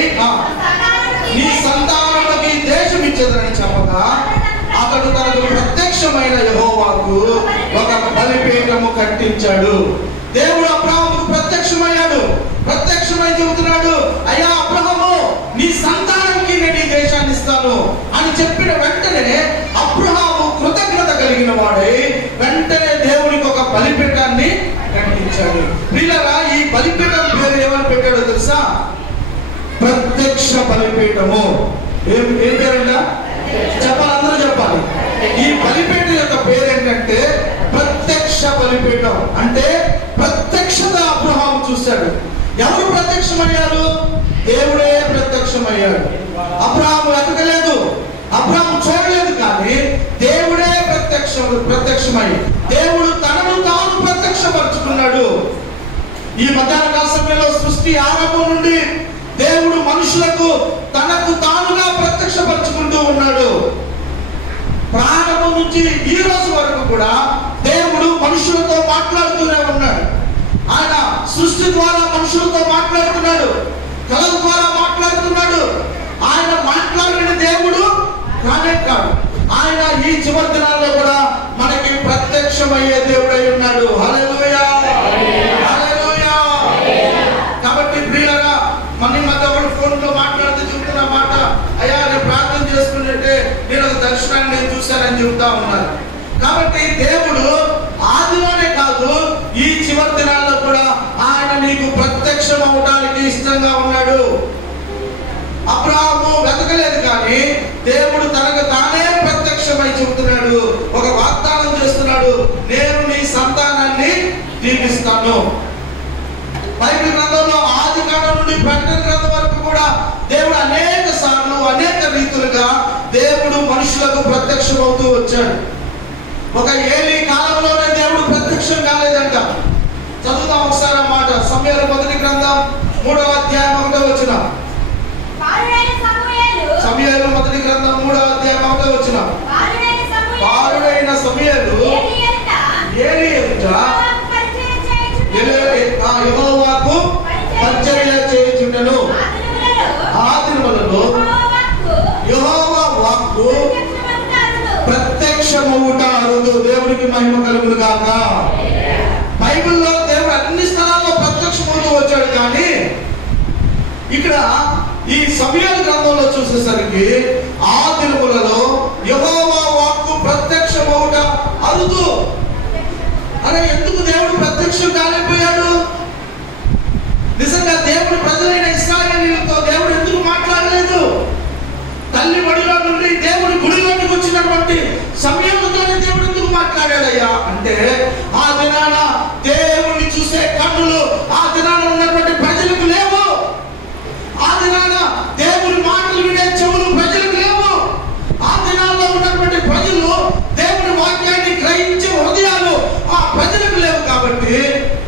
నీ సంతానానికి దేశం ఇచ్చేదని చెప్పగా అతడు తనకు ప్రత్యక్షమైన యెహోవాకు ఒక బలిపీఠము కట్టించాడు. దేవుడు అబ్రహాముకు ప్రత్యక్షమయ్యాడు. ప్రత్యక్షమై చెబుతున్నాడు, అయ్యా అబ్రహాము, నీ సంతానానికి నేను ఈ దేశాన్ని ఇస్తాను అని చెప్పిన వెంటనే అబ్రహాము కృతజ్ఞత కలిగిన వాడై వెంటనే దేవునికి ఒక బలిపీఠాన్ని కట్టించాడు. ప్రియులారా, ఈ బలిపీఠం పేరు ఏమని పెట్టాడో తెలుసా? ప్రత్యక్ష బలిపీఠము. ఏం పేరంట? చెప్పాలి, అందరూ చెప్పాలి. ఈ బలిపీఠం యొక్క పేరు ఏంటంటే ప్రత్యక్ష బలిపీఠం. అంటే ప్రత్యక్షత అబ్రహాము చూశాడు. ఎవరు ప్రత్యక్షమయ్యారు? దేవుడే ప్రత్యక్షమయ్యాడు. అబ్రహాము వెతకలేదు, అబ్రహాము చూడలేదు, కానీ దేవుడే ప్రత్యక్షమై దేవుడు తనను తాను ప్రత్యక్షపరుచుకున్నాడు. ఈ మధ్యాహ్న కాల సమయంలో సృష్టి ఆరంభం నుండి దేవుడు మనుషులకు తనకు తానుగా ప్రత్యక్షపరుచుకుంటూ ఉన్నాడు. ప్రారంభం నుంచి ఈ రోజు వరకు కూడా దేవుడు మనుషులతో మాట్లాడుతూనే ఉన్నాడు. ఆయన సృష్టి ద్వారా మనుషులతో మాట్లాడుతున్నాడు, కళల ద్వారా మాట్లాడుతున్నాడు. ఆయన మాట్లాడిన దేవుడు కానే కాదు. ఆయన ఈ చివరి దినాల్లో కూడా మనకి ప్రత్యక్షమయ్యే దేవుడై ఉన్నాడు. హల్లెలూయా, హల్లెలూయా. కాబట్టి ప్రియులారా, మన మధ్య ఒకటి ఫోన్లో మాట్లాడుతూ చెబుతున్న మాట, అయ్యా నేను ప్రార్థన చేసుకుంటే నేను ఒక దర్శనాన్ని నేను చూశానని చెబుతా ఉన్నారు. కాబట్టి దేవుడు ఆదిలోనే కాదు, ఈ చివరి దినాల్లో కూడా ఆయన నీకు ప్రత్యక్షం అవడానికి ఇష్టంగా ఉన్నాడు. అబ్రహాము వెతకలేదు, కానీ దేవుడు తనకు తానే ప్రత్యక్షమై చెబుతున్నాడు, ఒక వాగ్దానం చేస్తున్నాడు, నేను నీ సంతానాన్ని దీవిస్తాను. బైబిల్ గ్రంథంలో ఆది కాండం నుండి ప్రకటన గ్రంథం వరకు కూడా దేవుడు అనేక సార్లు అనేక రీతులుగా దేవుడు మనుషులకు ప్రత్యక్షం అవుతూ వచ్చాడు. ఒక ఏలీ కాలంలోనే దేవుడు ప్రత్యక్షం కాలేదంట. చదువుతాం ఒకసారి ఆ మాట. సమూయేలు మొదటి గ్రంథం 3వ అధ్యాయం 1వ వచనం. సమూయేలు మొదటి గ్రంథం 3వ అధ్యాయం 1వ వచనం. బాలుడైన సమూయేలు ఏలీ ఎదుట యెహోవాకు పరిచర్య చేయుచుండెను. ఆ దినములలో యెహోవా వాక్కు ప్రత్యక్షమవుట అరుదు. దేవునికి మహిమ కలుగును గాక. బైబిల్లో దేవుడు అన్ని స్థలాల్లో ప్రత్యక్షమవుతూ వచ్చాడు, కానీ ఇక్కడ ఈ సమూయేలు గ్రంథంలో చూసేసరికి ఆ దినములలో యెహోవా వాక్కు ప్రత్యక్షమవుట అరుదు. అరే, ఎందుకు దేవుడు ప్రత్యక్షం కాలేకపోయాడు? నిజంగా దేవుడు ప్రజలైన ఇశ్రాయేలీయులతో దేవుడు ఎందుకు మాట్లాడలేదు? తల్లి ఒడిలో నుండి దేవుడి గుడిలోకి వచ్చినటువంటి సమయంలోనే దేవుడు ఎందుకు మాట్లాడాడయ్యా అంటే, ఆ దినాన దేవుడిని చూసే కన్నులు ఆ దినాన ఉన్నటువంటి ప్రజలకు లేవు. ఆ దినాన దేవుడి మాటలు వినే చెవులు ప్రజలకు లేవు. ఆ దినాల్లో ఉన్నటువంటి ప్రజలు దేవుడి వాక్యాన్ని గ్రహించే హృదయాలు ఆ ప్రజలకు లేవు. కాబట్టి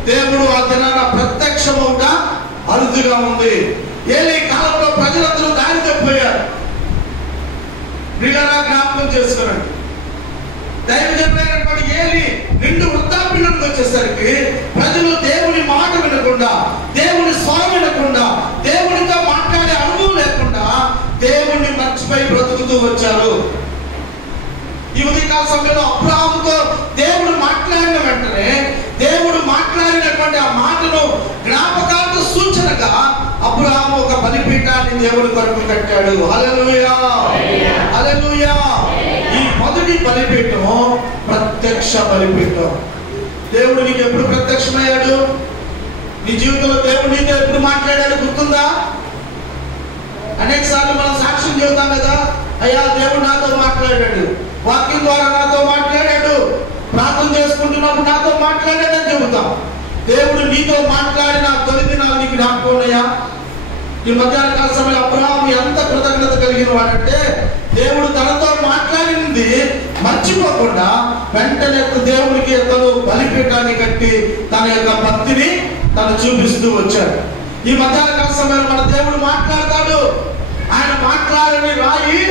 దేవుడు ఆ దినాన ప్రత్యక్షమవుట అరుదుగా ఉంది. ఏలీ కాలంలో ప్రజలందరూ దారి తప్పిపోయారు. ప్రియులారా, జ్ఞాపకం చేసుకోండి. దైవజనుడైనటువంటి ఏలీ నిండు వృద్ధాప్యంలోకి వచ్చేసరికి ప్రజలు దేవుని మాట వినకుండా, దేవుని స్వరం వినకుండా, దేవునితో మాట్లాడే అనుభవం లేకుండా దేవుణ్ణి మర్చిపోయి బ్రతుకుతూ వచ్చారు. ఈ ఉదయకాల సమయంలో అబ్రహాముతో దేవుడు మాట్లాడిన వెంటనే దేవుడు మాట్లాడినటువంటి ఆ మాటను జ్ఞాపకార్థ సూచనగా అబ్రహాము ఒక బలిపీఠాన్ని దేవుడి కొరకు కట్టాడు. హల్లెలూయా, హల్లెలూయా. ఈ మొదటి బలిపీఠం ప్రత్యక్ష బలిపీఠం. దేవుడు నీకు ఎప్పుడు ప్రత్యక్షమయ్యాడు? నీ జీవితంలో దేవుడు నీతో ఎప్పుడు మాట్లాడాడు గుర్తుందా? అనేక సార్లు మనం సాక్ష్యం చెబుతాం కదా, అయ్యా దేవుడు నాతో మాట్లాడాడు, వాక్యం ద్వారా నాతో మాట్లాడాడు, ప్రార్థన చేసుకుంటున్నప్పుడు నాతో మాట్లాడాడని చెబుతాం. దేవుడు నీతో మాట్లాడిన తొలి దినాలు నీకు జ్ఞాపకం ఉన్నాయా? ఈ మధ్యాహ్న కాల సమయంలో అబ్రహాము ఎంత కృతజ్ఞత కలిగిన వాడంటే, దేవుడు తనతో మాట్లాడింది మర్చిపోకుండా వెంటనే దేవుడికి తను బలిపీఠాన్ని కట్టి తన యొక్క భక్తిని తను చూపిస్తూ వచ్చాడు. ఈ మధ్యాహ్న కాల సమయంలో మన దేవుడు మాట్లాడతాడు. ఆయన మాట్లాడని రాయి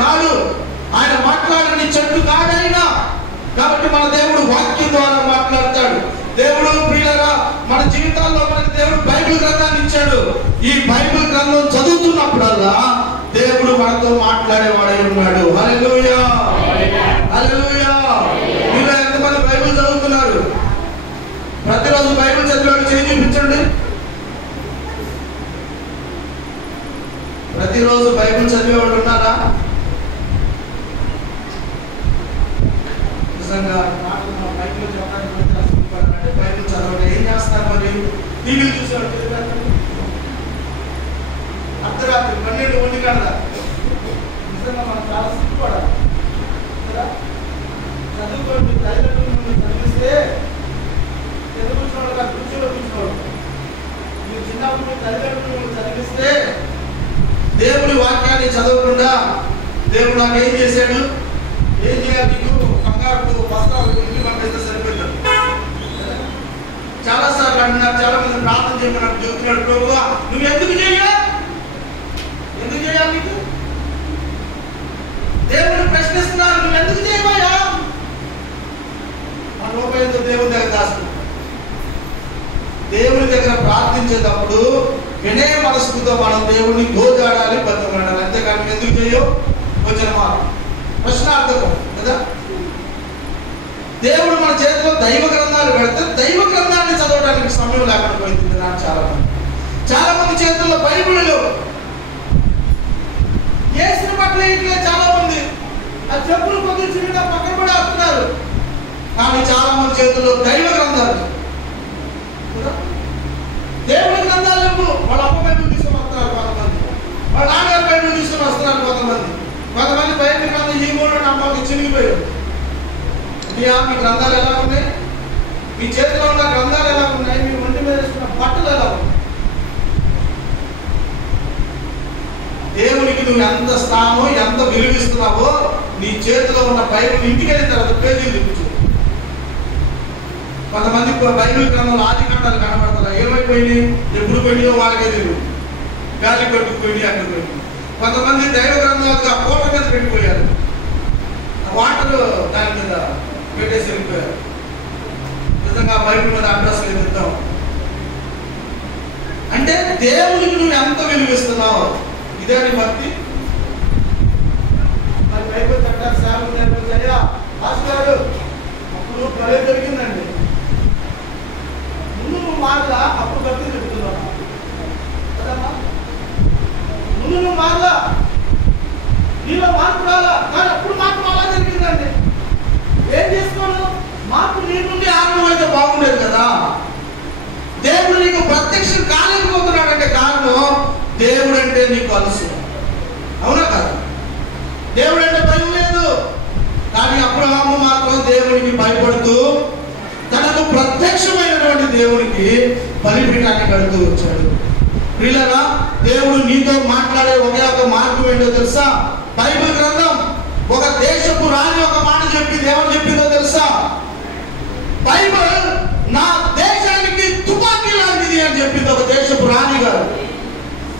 రాడు, ఆయన మాట్లాడని చెట్టు కాడైనా. కాబట్టి మన దేవుడు వాక్యం ద్వారా మాట్లాడతాడు. దేవుడు ప్రియులారా, మన జీవితాల్లో మనకు దేవుడు బైబిల్ గ్రంథాన్ని ఇచ్చాడు. ఈ బైబిల్ గ్రంథం చదువుతున్నప్పుడల్లా దేవుడు మనతో మాట్లాడేవాడై ఉన్నాడు. హల్లెలూయా, హల్లెలూయా. మీరు ఎంతమంది బైబిల్ చదువుతున్నారు? ప్రతిరోజు బైబిల్ చదివాడు చేయి చూపించండి. ప్రతిరోజు బైబిల్ చదివేవాళ్ళు ఉన్నారా? నిజంగా బైబిల్ చెప్పడానికి బైబిల్ చదవడం ఏం చేస్తారు? మరి టీవీలు చూసేవాళ్ళు అర్ధరాత్రి 12 1 గంటల నిజంగా మనం చాలా సిగ్గుపడాలి కదా. చదువుకోండి, తల్లిదండ్రుల ముందు చదివిస్తే తెలుగు చూడగా దృష్టిలో చూసుకోవడం. మీరు చిన్న చిన్నప్పుడు తల్లిదండ్రులు చదివిస్తే దేవుని వాక్యాన్ని చదవకుండా దేవుడు నాకు ఏం చేశాడు, ఏం చేయాలి, నీకు కంగారు వస్త్రాలు ఇంటికి పంపిస్తే సరిపోతాడు. చాలాసార్లు అంటున్నారు, చాలా మంది ప్రార్థన చేయమని చెబుతున్నాడు, ప్రభువా నువ్వు ఎందుకు చేయాలి, ఎందుకు చేయాలి, నీకు దేవుని ప్రశ్నిస్తున్నారు, నువ్వు ఎందుకు చేయబోయా? మన రూపాయలతో దేవుని దగ్గర దాచుకుంటాం. దేవుని దగ్గర ప్రార్థించేటప్పుడు వినయ మనస్సుతో మనం దేవుడిని గోజాడాలి, బతమాడాలి. అంతేకాని ఎందుకు చేయవు వచ్చిన మాట ప్రశ్నార్థకం కదా. దేవుడు మన చేతిలో దైవ గ్రంథాలు పెడితే దైవ గ్రంథాన్ని చదవడానికి సమయం లేకుండా పోయింది. నాకు చాలా మంది చేతుల్లో బైబిళ్ళు వేసిన పట్ల ఇట్లే చాలా మంది ఆ చెప్పులు పొందించి పక్కన కూడా వస్తున్నారు. కానీ చాలా మంది చేతుల్లో దైవ గ్రంథాలు, దేవుడి గ్రంథాలు లేవు. వాళ్ళ అమ్మ బైబిల్ తీసుకొని వస్తున్నారు కొంతమంది, వాళ్ళ నాన్నగారు బైబిల్ తీసుకొని వస్తున్నారు కొంతమంది బైబిల్ గ్రంథం ఈ మూడు అమ్మకి చినిగిపోయారు. మీ గ్రంథాలు ఎలా ఉన్నాయి, మీ చేతిలో ఉన్న గ్రంథాలు ఎలా ఉన్నాయి, మీ ఒంటి మీద వేసుకున్న బట్టలు ఎలా ఉన్నాయి? దేవునికి నువ్వు ఎంత స్థానమో ఎంత విలువిస్తున్నావో నీ చేతిలో ఉన్న బైబిల్ ఇంటికి వెళ్ళిన తర్వాత పేజీలు చూపించు. కొంతమంది బైబిల్ గ్రంథంలో ఆది కాండాలు కనబడతాయి, ఏమైపోయింది, ఎప్పుడు పోయినాయో వాళ్ళకే తెలియదు, గాలి పెట్టుకుపోయి అక్కడ పోయింది. కొంతమంది దైవ గ్రంథాలుగా కోట మీద పెట్టిపోయారు, వాటర్ దాని మీద పెట్టేసి వెళ్ళిపోయారు. నిజంగా బైబిల్ మీద అడ్రస్ ఎదుగుతాం అంటే దేవునికి నువ్వు ఎంత విలువిస్తున్నావు, ఇదే నీ భక్తి. మరి బైబిల్ అంటారు సేవలు అయ్యా రాజుగారు అప్పుడు ప్రళయం జరిగిందండి, ముందు నువ్వు మారలా అప్పుడు భక్తి చెప్తున్నావు కదమ్మా, ముందు నువ్వు మారలా నీలో మార్పు రాలా, కానీ అప్పుడు మార్పు అలా జరిగిందండి. ఏం చేసుకోను, మార్పు నీ నుండి ఆరంభం అయితే బాగుండేది కదా. దేవుడు నీకు ప్రత్యక్షం కాలేకపోతున్నాడంటే కారణం దేవుడు అంటే నీకు అలసు, అవునా కాదు? దేవుడు అంటే భయం లేదు, కానీ అబ్రహాము మాత్రం దేవునికి భయపడుతూ తనకు ప్రత్యక్షమైనటువంటి దేవునికి బలిపీఠాన్ని కడుతూ వచ్చాడు. ప్రియులారా, దేవుడు నీతో మాట్లాడే ఒకే ఒక మార్గం ఏంటో తెలుసా? బైబిల్ గ్రంథం. ఒక దేశపు రాణి ఒక మాట చెప్పింది, ఏమని చెప్పిందో తెలుసా? బైబిల్ నా దేశానికి తుపాకీ లాంటిది అని చెప్పింది ఒక దేశపు రాణి గారు.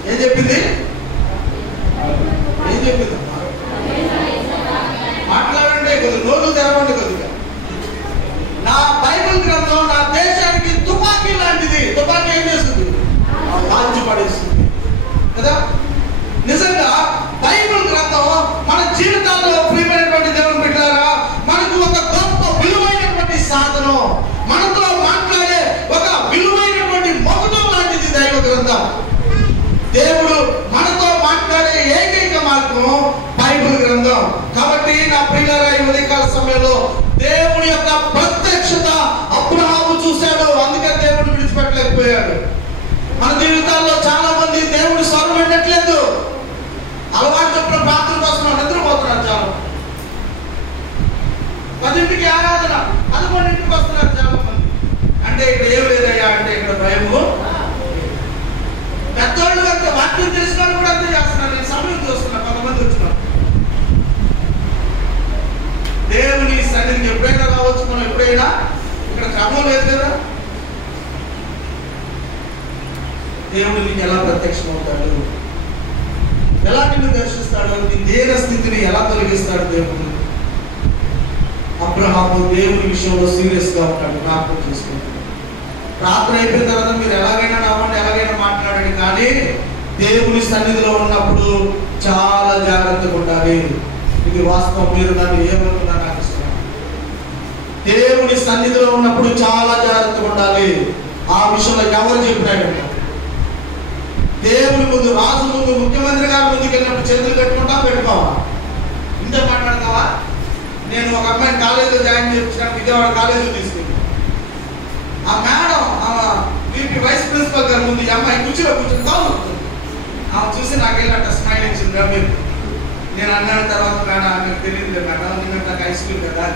ఏం చెప్పింది? ఏం చెప్పింది? మాట్లాడండి కొద్దిగా, నోరు తెరవండి కొద్దిగా. నా బైబిల్ గ్రంథం నా దేశానికి తుపాకీ లాంటిది. తుపాకీ ఏం చేస్తుంది? కాల్చి పడేస్తుంది కదా. నిజంగా బైబిల్ గ్రంథం మన జీవితాల్లో ప్రియమైనటువంటి దేవుని బిడ్డలారా మనకు ఒక గొప్ప విలువైనటువంటి సాధనం, మనతో మాట్లాడే ఒక విలువైనటువంటి మగుటం లాంటిది దైవ గ్రంథం. దేవుడు మనతో మాట్లాడే ఏకైక మార్గం బైబిల్ గ్రంథం. కాబట్టి నా ప్రియులారా, ఈ ఉదయకాల సమయంలో దేవుని యొక్క ప్రత్యక్షత అబ్రహాము చూశాడు, అందుకే దేవుడు విడిచిపెట్టలేకపోయాడు. మన జీవితాల్లో చాలా మంది దేవుడి స్వరం వినట్లేదు, అలవాటు చొప్పున ప్రార్థన కోసం నిద్రపోతున్నారు. చాలా 10ంటికి ఆరాధన 11ంటికి వస్తున్నారు చాలా మంది. అంటే ఇక్కడ ఏం లేదయ్యా అంటే ఇక్కడ భయము. పెద్దవాళ్ళు అంతే, వాక్యం తెలిసిన కూడా అంతే చేస్తున్నారు. నేను సమయం చూస్తున్నా, కొంతమంది వచ్చినారు. దేవుని సన్నిధికి ఎప్పుడైనా రావచ్చు మనం, ఎప్పుడైనా ఇక్కడ క్రమం లేదు కదా. దేవుడు నీకు ఎలా ప్రత్యక్షమవుతాడు, ఎలా నిన్ను దర్శిస్తాడు, నీ దేన స్థితిని ఎలా తొలగిస్తాడు దేవుడు. అబ్రహాము దేవుని విషయంలో సీరియస్ గా ఉంటాడు, జ్ఞాపకం చేసుకుంటాడు. ప్రార్థన అయిపోయిన తర్వాత మీరు ఎలాగైనా నవ్వండి, ఎలాగైనా మాట్లాడండి, కానీ దేవుని సన్నిధిలో ఉన్నప్పుడు చాలా జాగ్రత్తగా ఉండాలి. ఇది వాస్తవం, మీరు నన్ను ఏమనుకున్నా నాకు ఇష్టం. దేవుని సన్నిధిలో ఉన్నప్పుడు చాలా జాగ్రత్తగా ఉండాలి. ఆ విషయంలో ఎవరు చెప్పినాడు? దేవుని ముందు, రాజు ముందు, ముఖ్యమంత్రి గారి ముందుకు వెళ్ళినప్పుడు చేతులు పెట్టుకుంటా పెట్టుకోవా? ఇంతే మాట్లాడతావా? నేను ఒక అమ్మాయిని కాలేజీలో జాయిన్ చేయించాను, విజయవాడ కాలేజీలో తీసుకెళ్ళి ఆ మేడం వీపీ వైస్ ప్రిన్సిపల్ గారి ముందు ఈ అమ్మాయి కూర్చుని కావుతుంది. ఆమె చూసి నాకు వెళ్ళినట్టు స్మైల్ ఇచ్చింది. మీరు నేను అన్నాను తర్వాత మేడం మీకు తెలియదు మేడం, ఎందుకంటే నాకు హై స్కూల్ కదా.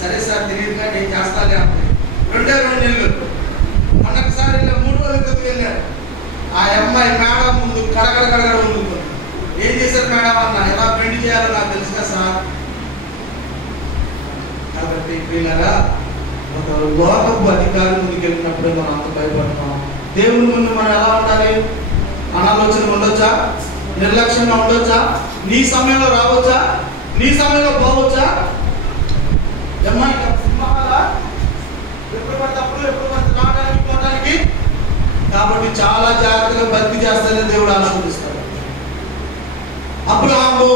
సరే సార్ తెలియదుగా నేను చేస్తాలే అమ్మాయి. 2 నెలలు మొన్నొకసారి వెళ్ళా, 3 రోజుల క్రితం వెళ్ళాను. లోకపు అధికారి ముందుకు వెళ్ళినప్పుడే మనం అంత భయపడతాం. దేవుని ముందు మనం ఎలా ఉండాలి? అనాలోచన ఉండొచ్చా? నిర్లక్ష్యంగా ఉండొచ్చా? నీ సమయంలో రావచ్చా? నీ సమయంలో పోవచ్చా? ఎప్పుడు పడినప్పుడు ఎప్పుడు రావడానికి పోవడానికి. కాబట్టి చాలా జాగ్రత్తగా భక్తి చేస్తేనే దేవుడు ఆశీర్వదిస్తాడు. అబ్రహాము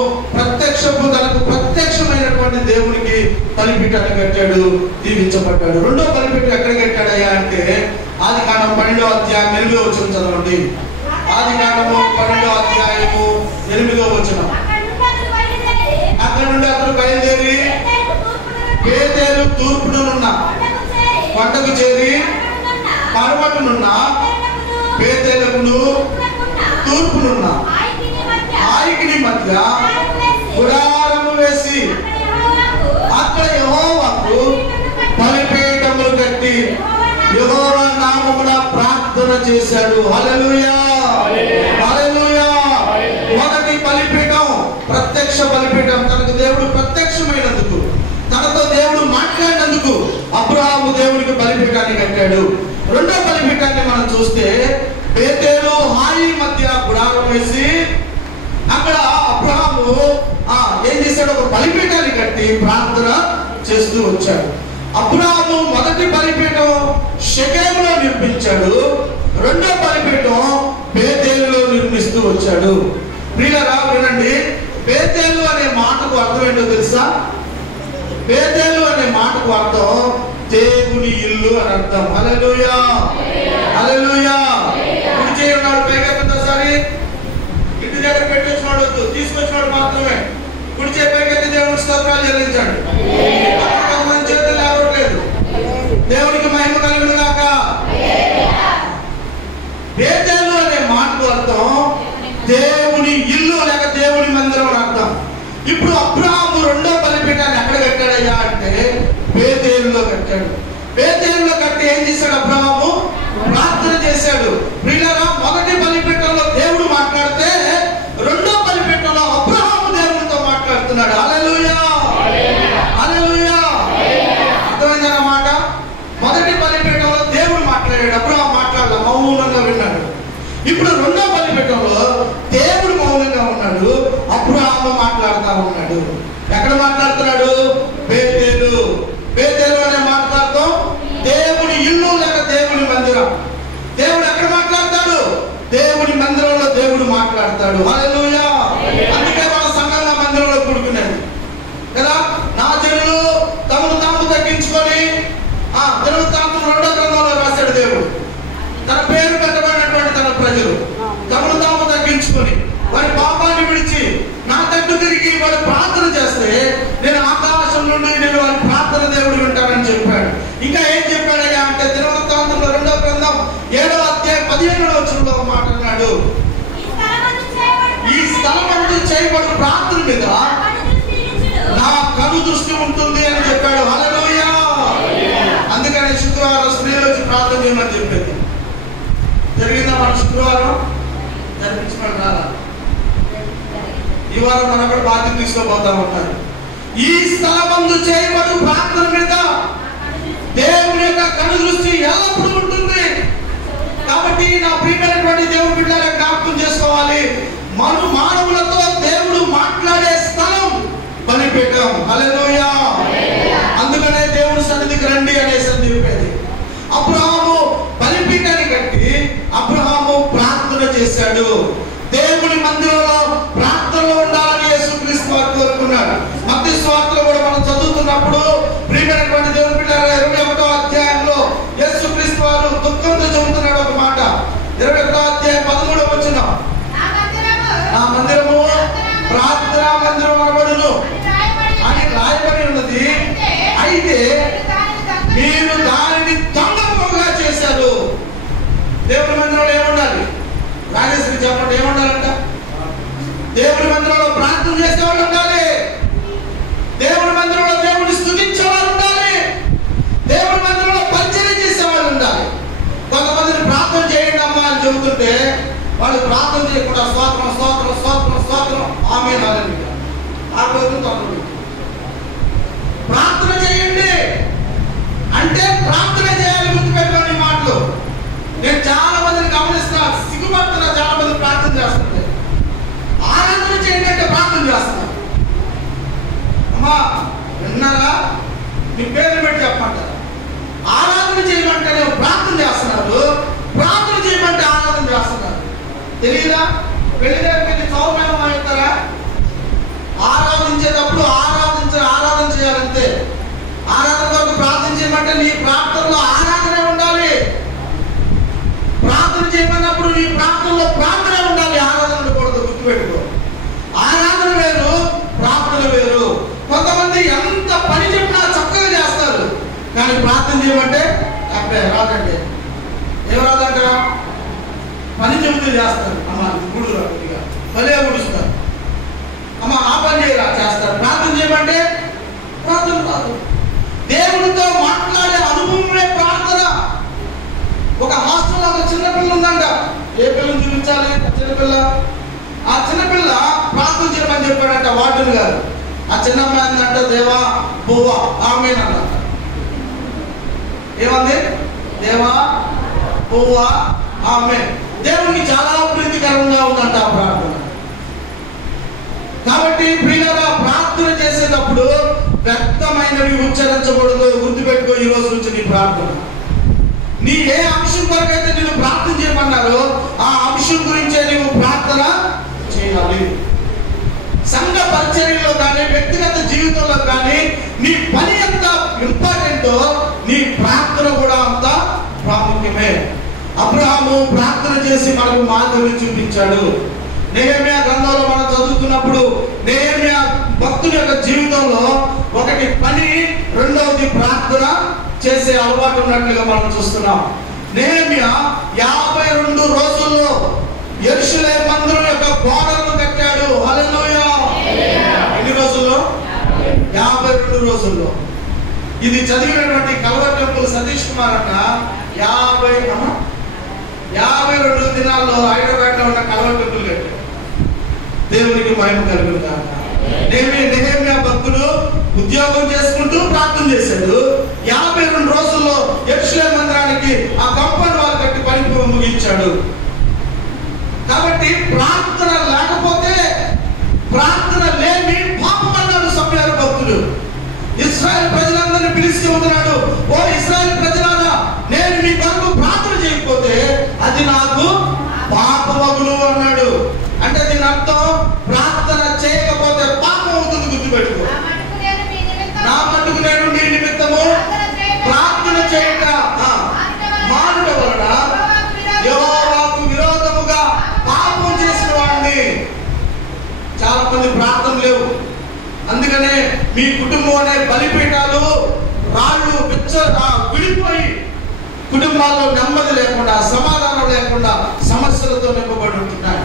తనకు ప్రత్యక్షమైనటువంటి దేవునికి బలిపీఠాన్ని కట్టాడు, దీవించబడ్డాడు. రెండో బలిపీఠం ఎక్కడ కట్టాడయ్యా అంటే ఆదికాండం 12వ అధ్యాయం 8వ వచనం చదవండి. ఆదికాండము 12వ అధ్యాయము 8వ వచనం. అక్కడ నుండి అతను బయలుదేరి బేతేలు తూర్పునున్న కొండకు చేరి పడమటునున్న బేతేలుకును తూర్పునున్న ఆయకిని మధ్య గుడారము వేసి అక్కడ యెహోవాకు బలిపీఠములు కట్టి యెహోవా నామమున ప్రార్థన చేశాడు. హల్లెలూయా, హల్లెలూయా. మొదటి బలిపీఠం ప్రత్యక్ష బలిపీఠం. తనకు దేవుడు ప్రత్యక్షమైనందుకు, తనతో దేవుడు మాట్లాడినందుకు అబ్రహాము దేవుడికి బలిపీఠాన్ని కట్టాడు. రెండో బలిపీఠాన్ని మనం చూస్తే బేతేలు హాయి మధ్య గుడారం వేసి అక్కడ అబ్రహాము ఏం చేశాడు? ఒక బలిపీఠాన్ని కట్టి ప్రార్థన చేస్తూ వచ్చాడు. అబ్రహాము మొదటి బలిపీఠం షెకెములో నిర్మించాడు. రెండో బలిపీఠం బేతేలులో నిర్మిస్తూ వచ్చాడు. ప్రియులారా వినండి, బేతేలు అనే మాటకు అర్థం ఏంటో తెలుసా? బేతేలు అనే మాటకు అర్థం దేవుని ఇల్లు అని అర్థం. హల్లెలూయా, హల్లెలూయా. కుడి చేయి ఉన్నాడు పైకెత్తండి. ఇంటి దగ్గర పెట్టేసినాడు వద్దు, తీసుకొచ్చినాడు మాత్రమే. కుడి చేయి పైకెత్తి దేవునికి స్తోత్రాలు చెల్లించండి. మన చేతులు లేవట్లేదు. దేవునికి మహిమ కలుగును గాక. బేతేలు అనే మాటకు అర్థం దేవుని ఇల్లు లేక దేవుని మందిరం అని అర్థం. ఇప్పుడు అబ్రహాము రెండో బలిపీఠాన్ని ఎక్కడ కట్టాడయ్యా అంటే బేతేలులో కట్టాడు. బేతేలులో కట్టి ఏం చేశాడు? అబ్రహాము ప్రార్థన చేశాడు. ప్రియులారా, మొదటి బలిపీఠంలో దేవుడు మాట్లాడితే రెండో బలిపీఠంలో అబ్రహాము దేవునితో మాట్లాడుతున్నాడు. హల్లెలూయా, హల్లెలూయా. అర్థమైందన్నమాట. మొదటి బలిపీఠంలో దేవుడు మాట్లాడాడు, అబ్రహాము మాట్లాడాలి, మౌనంగా విన్నాడు. ఇప్పుడు రెండో బలిపీఠంలో దేవుడు మౌనంగా ఉన్నాడు, అబ్రహాము మాట్లాడుతూ ఉన్నాడు. ఎక్కడ మాట్లాడుతున్నాడు? బేతేలు. బేతేలు అనే మాట్లాడతాం దేవుని ఇల్లు లేక దేవుని మందిరం. దేవుడు ఎక్కడ మాట్లాడతాడు? దేవుని మందిరంలో దేవుడు మాట్లాడతాడు. హల్లెలూయా. అందుకే మన సంఘంగా మందిరంలో కూడుకునేది కదా. నా జనులు తమను తాము తగ్గించుకొని దినవృత్తాంతం 2వ గ్రంథంలో రాశాడు దేవుడు. తన పేరు పెట్టబడినటువంటి తన ప్రజలు తమను తాము తగ్గించుకొని వారి పాపాన్ని విడిచి నా తట్టు తిరిగి వారు ప్రార్థన చేస్తే నేను ఆకాశం నుండి నేను వారి ప్రార్థన దేవుడు వింటానని చెప్పాడు. ఇంకా ఏం చెప్పాడయ్యా అంటే దినవృత్తాంతంలో 2వ గ్రంథం 7వ అధ్యాయం 15వ వచనంలో ఒక మాట అన్నాడు. ఈ స్థలమందు చేయబడు ప్రార్థన మీద నా కను దృష్టి ఉంటుంది అని చెప్పాడు. హల్లెలూయా. అందుకని శుక్రవారం స్త్రీలు వచ్చి ప్రార్థన చేయమని చెప్పేది. జరిగిందా మన శుక్రవారం? జరిపించమని రాలా? ఈ వారం మనం కూడా బాధ్యత తీసుకోబోతా ఉంటారు. ఈ స్థలమందు చేయబడు ప్రార్థన మీద దేవుని యొక్క కను దృష్టి ఎల్లప్పుడూ ఉంటుంది. కాబట్టి నా ప్రియమైనటువంటి దేవుని బిడ్డలను జ్ఞాపకం చేసుకోవాలి. మానవులతో దేవుడు మాట్లాడే స్థలం బలిపీఠం. హల్లెలూయా. అందుకనే దేవుని సన్నిధికి రండి అనేసి చెప్పేది. అబ్రహాము బలిపీఠాన్ని కట్టి అబ్రహాము ప్రార్థన చేశాడు. దేవుని మందిరంలో ప్రార్థనలో ఉండాలని యేసుక్రీస్తు వారు కోరుకున్నాడు. మత్తయి సువార్తలో కూడా మనం చదువుతున్నప్పుడు ప్రియమైనటువంటి దేవుని బిడ్డలారా 21వ అధ్యాయంలో యేసుక్రీస్తు వారు దుఃఖంతో చెబుతున్నాడు ఒక మాట. 21వ అధ్యాయం 13వ వచనం. నా మందిరము ప్రార్థనా మందిరం అనబడును అని రాయబడి ఉన్నది. అయితే మీరు దానిని దొంగపోగా చేశారు. దేవుని మందిరంలో ఏముండాలి? రాజేశ్వరి చెప్పండి, ఏముండాలంట? దేవుని మందిరంలో ప్రార్థన చేసేవాళ్ళు ఉండాలి. దేవుని మందిరంలో దేవుడిని స్తుతించేవాళ్ళు ఉండాలి. దేవుని మందిరంలో పరిచయం చేసేవాళ్ళు ఉండాలి. కొంతమందిని ప్రార్థన చేయండి అమ్మా అని చెబుతుంటే వాళ్ళు ప్రార్థన చేయకుండా స్తోత్రం స్తోత్రం స్తోత్రం స్తోత్రం ఆమేన్ హల్లెలూయా ఆ రోజు ప్రార్థన చేయండి. అంటే ప్రార్థన చేయాలి. గుర్తుపెట్టుకోండి ఈ మాటలు. నేను చాలా మందిని గమనిస్తున్నా, సిగ్గుపడుతున్నా. చాలా మంది ప్రార్థన చేస్తుంటే ఆరాధన చేయండి అంటే ప్రార్థన చేస్తున్నారు. అమ్మా విన్నారా? మీ పేరు పెట్టి చెప్పమంటారు. ఆరాధన చేయమంటే ప్రార్థన చేస్తున్నారు, ప్రార్థన చేయమంటే ఆరాధన చేస్తున్నారు. తెలియదా? పెళ్లి దగ్గర సౌమ్యం అవుతారా? ఆరాధించేటప్పుడు ఆరాధన చేయాలంతే. ఆరాధన కొరకు ప్రార్థన చేయమంటే నీ ప్రార్థనలో ఆరాధనే ఉండాలి. ప్రార్థన చేయమన్నప్పుడు నీ ప్రార్థనలో ప్రార్థనే ఉండాలి. ఆరాధన ఉండకూడదు. గుర్తుపెట్టుకో. ఆరాధన వేరు, ప్రార్థన వేరు. కొంతమంది ఎంత పని చెప్పినా చక్కగా చేస్తారు, కానీ ప్రార్థన చేయమంటే అప్పుడే రాదండి. ఏం రాదంట? పని చెబితే చేస్తారు. అమ్మ గుడు రాదుగా పదే గుడుస్తారు. అమ్మ ఆ పని చేయరా చేస్తారు. ప్రార్థన చేయమంటే ప్రార్థన రాదు. దేవుడితో మాట్లాడే అనుభవమే ప్రార్థన. ఒక హాస్టల్లో ఒక చిన్నపిల్ల ఉందంట. ఏ పిల్లని చూపించాలి? చిన్నపిల్ల. ఆ చిన్నపిల్ల ప్రార్థన చేయమని చెప్పాడంట వార్డెన్ గారు. ఆ చిన్న అమ్మాయి అందంట, దేవా బువ్వా ఆమెనంట. ఏమంది? దేవా బువ్వా ఆమె. దేవునికి చాలా ప్రీతికరంగా ఉందంట ఆ ప్రార్థన. కాబట్టి ప్రియులారా, ప్రార్థన చేసేటప్పుడు వ్యక్తమైనవి ఉచ్చరించకూడదు. గుర్తుపెట్టుకో ఈ రోజు నుంచి నీ ప్రార్థన. నీ ఏ అంశం కొరకైతే నేను ప్రార్థన చేయమన్నారో ఆ అంశం గురించే నువ్వు ప్రార్థన చేయాలి. సంఘ పరిచర్యలో కానీ వ్యక్తిగత జీవితంలో కానీ నీ పని ఎంత ఇంపార్టెంటో నీ ప్రార్థన కూడా అంత ప్రాముఖ్యమే. అబ్రహాము ప్రార్థన చేసి మనకు మార్గాన్ని చూపించాడు. నెహెమ్యా గ్రంథంలో మనం చదువుతున్నప్పుడు నెహెమ్యా భక్తుని యొక్క జీవితంలో ఒకటి పని, రెండవది ప్రార్థన చేసే అలవాటు ఉన్నట్లుగా మనం చూస్తున్నాం. నెహెమ్యా 52 రోజుల్లో యెరూషలేము మందిరం యొక్క గోడలను కట్టాడు. హల్లెలూయా! ఎన్ని రోజుల్లో? 52 రోజుల్లో. ఇది చదివినటువంటి కల్వర్ టెంపుల్ సతీష్ కుమార్ అన్న 52 దినాల్లో హైదరాబాద్ లో ఉన్న కల్వర్ టెంపుల్ కట్టాడు. దేవునికి మహిమ కలుగును గాక. నెహెమ్యా భక్తుడు ఉద్యోగం చేసుకుంటూ ప్రార్థన చేశాడు. 52 రోజుల్లో యెరూషలేము మందిరానికి ఆ కాంపౌండ్ వాల్ కట్టి పని ముగించాడు. కాబట్టి ప్రార్థన లేకపోతే, ప్రార్థన లేని పాపం అన్నాడు సమయాల భక్తుడు. ఇశ్రాయేలు ప్రజలందరినీ పిలిచి చెబుతున్నాడు, ఓ ఇశ్రాయేలు ప్రజలారా, నేను మీ కొరకు ప్రార్థన చేయకపోతే అది నాకు పాపమగును అన్నాడు. అంటే దీని అర్థం ప్రార్థన చేయకపోతే పాపం అవుతుంది. గుర్తుపెట్టుకో. నా మట్టుకు నేను మీ నిమిత్తము ప్రార్థన చేయక మానుట వలన యెహోవాకు విరోధముగా పాపం చేసిన వాడిని. చాలా మంది ప్రార్థన లేవు. అందుకనే మీ కుటుంబం అనే బలిపీఠాలు రాళ్ళు విడిపోయి కుటుంబాల్లో నెమ్మది లేకుండా, సమాధానం లేకుండా సమస్యలతో నింపబడి ఉంటున్నాయి.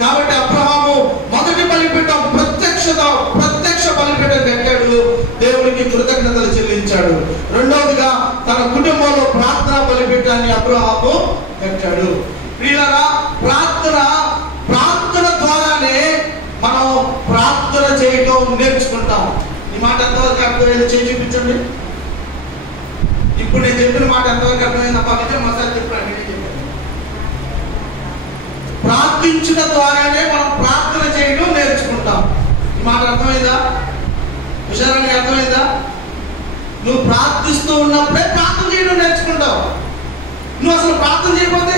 కాబట్టి అబ్రహాము మొదటి బలిపీఠం ప్రత్యక్ష బలిపీఠం కట్టాడు. దేవునికి కృతజ్ఞతలు చెల్లించాడు. రెండవదిగా తన కుటుంబంలో ప్రార్థనా బలిపీఠాన్ని అబ్రహాము కట్టాడు. ప్రియులారా, ప్రార్థన ద్వారానే మనం ప్రార్థన చేయటం నేర్చుకుంటాం. ఈ మాట ఎంతవరకు అర్థమైంది? చేయి చూపించండి. ఇప్పుడు నేను చెప్పిన మాట ఎంతవరకు అర్థమైంది? అబ్బా నిజం మసాలా చెప్పాను. ప్రార్థించిన ద్వారానే మనం ప్రార్థన చేయడం నేర్చుకుంటాం. ఈ మాట అర్థమైందా? విషయాన్ని అర్థమైందా? నువ్వు ప్రార్థిస్తూ ఉన్నప్పుడే ప్రార్థన చేయడం నేర్చుకుంటావు. నువ్వు అసలు ప్రార్థన చేయకపోతే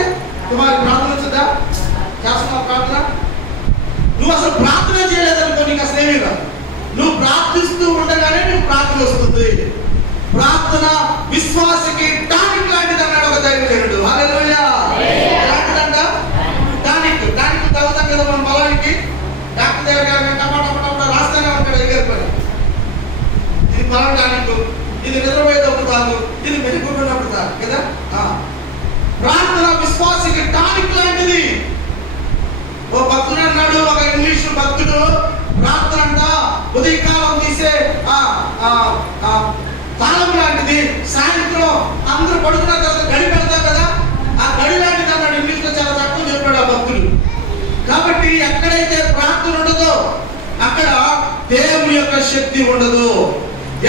వారికి ప్రార్థన వచ్చుదా? చేస్తున్నావు ప్రార్థన? నువ్వు అసలు ప్రార్థన చేయలేదనుకో, నీకు అసలు ఏమీ రాదు. నువ్వు ప్రార్థిస్తూ ఉండగానే నీకు ప్రార్థన వస్తుంది. ప్రార్థన విశ్వాసకి టానిక్ లాంటిది అన్నాడు ఒక దైవజనుడు. హల్లెలూయా! ఎలాంటిదంట? టానిక్ తాగుతాం కదా మన బలానికి. డాక్టర్ దగ్గర టమాటా రాస్తానే ఉంటాడు ఎగర్ పని. ఇది బలం టానిక్, ఇది నిద్రపోయేటప్పుడు తాగు, ఇది మెరుగుతున్నప్పుడు తాగు కదా. ప్రార్థన విశ్వాసకి టానిక్ లాంటిది. ఓ భక్తుడు అన్నాడు, ఒక ఇంగ్లీష్ భక్తుడు, ప్రార్థన అంట ఉదయకాలం తీసే తాళం లాంటిది. సాయంత్రం అందరూ పడుకున్న తర్వాత గడి పెడతాం కదా, ఆ గడి లాంటిది అన్నాడు. ఇంగ్లీష్ లో చాలా తక్కువ చెప్పాడు ఆ భక్తుడు. కాబట్టి ఎక్కడైతే ప్రార్థన ఉండదో అక్కడ దేవుని యొక్క శక్తి ఉండదు.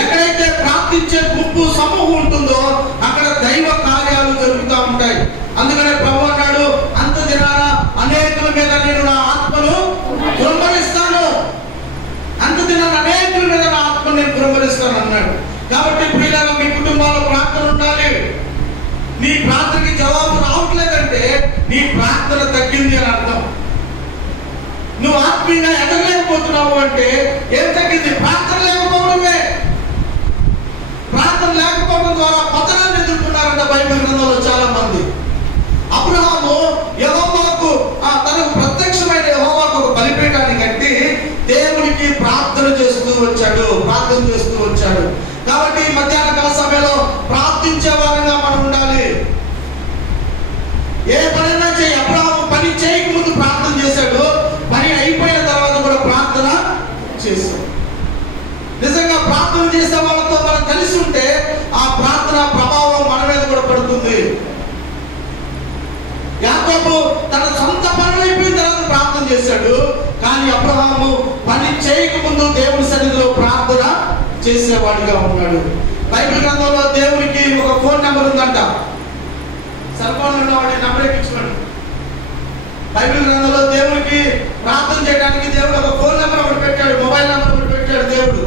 ఎక్కడైతే ప్రార్థించే గుంపు సమూహం ఉంటుందో అక్కడ దైవ కార్యాలు జరుగుతూ ఉంటాయి. అందుకనే ప్రభు అన్నాడు, అంత దినాన అనేకుల మీద నేను నా ఆత్మను కుమ్మరిస్తాను, అంత దినాన అనేకుల మీద నా ఆత్మను నేను కుమ్మరిస్తాను అన్నాడు. కాబట్టి ప్రియులారా, మీ కుటుంబాల్లో ప్రార్థన ఉండాలి. నీ ప్రార్థనకి జవాబు రావట్లేదంటే నీ ప్రార్థన తగ్గింది అని అర్థం. నువ్వు ఆత్మీయంగా ఎదగలేకపోతున్నావు అంటే ఏం తగ్గింది? ప్రార్థన లేకపోవడమే. ప్రార్థన లేకపోవడం ద్వారా పతనాన్ని ఎదుర్కొన్నారంట బైబిల్ గ్రంథంలో చాలా మంది. అబ్రహాము యెహోవాకు తనకు ప్రత్యక్షమైన యెహోవాకు ఒక బలిపీఠాన్ని కట్టి దేవునికి ప్రార్థన చేస్తూ వచ్చాడు. కాబట్టి మధ్యాహ్న కాల సమయంలో ప్రార్థించే వారంగా మనం ఉండాలి. ఏ పనైనా చేయి. అబ్రహాము పని చేయక ముందు ప్రార్థన చేశాడు, పని అయిపోయిన తర్వాత కూడా ప్రార్థన చేశాడు. నిజంగా ప్రార్థన చేసే వాళ్ళతో మనం కలిసి ఉంటే ఆ ప్రార్థన ప్రభావం మన మీద కూడా పడుతుంది. యాకోబు తన సొంత పనులు అయిపోయిన తర్వాత ప్రార్థన చేశాడు, కానీ అబ్రహాము పని చేయక ముందు దేవుని సన్నిధిలో ప్రార్థన చేసేవాడిగా ఉన్నాడు. బైబిల్ గ్రంథంలో దేవునికి ఒక ఫోన్ నెంబర్ ఉందంట. సెల్ఫోన్ ఉన్నవాడి నెంబర్ ఎక్కించుకోండి. బైబిల్ గ్రంథంలో దేవునికి ప్రార్థన చేయడానికి దేవుడు ఒక ఫోన్ నెంబర్ ఒకటి పెట్టాడు, మొబైల్ నెంబర్ ఒకటి పెట్టాడు దేవుడు.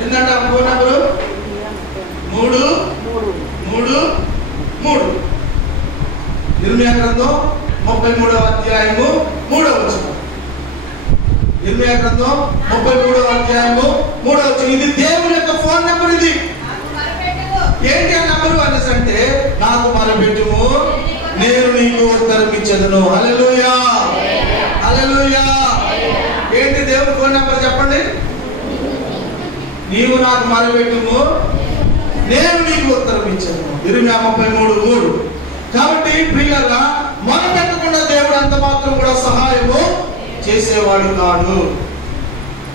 ఏంటంటే ఆ ఫోన్ నెంబరు 333. ఇర్మియా గ్రంథం 33వ అధ్యాయము 3వ వచనం. ఇర్మియా గ్రంథం 33వ అధ్యాయము 3వ వచనం. ఇది దేవుని యొక్క ఫోన్ నెంబర్. ఇది ఏంటి ఆ నెంబరు అనేసి అంటే, నాకు మొరపెట్టుము నేను నీకు ఉత్తరం ఇచ్చేదను. హల్లెలూయా, హల్లెలూయా. ఏంటి దేవుని ఫోన్ నెంబర్ చెప్పండి? నీవు నాకు మొరపెట్టుము నేను నీకు ఉత్తరం ఇచ్చేదను. ఇర్మియా 33:3. కాబట్టి ప్రియులారా, మొరపెట్టకుండా దేవుడు అంత మాత్రం కూడా సహాయము చేసేవాడు కాదు.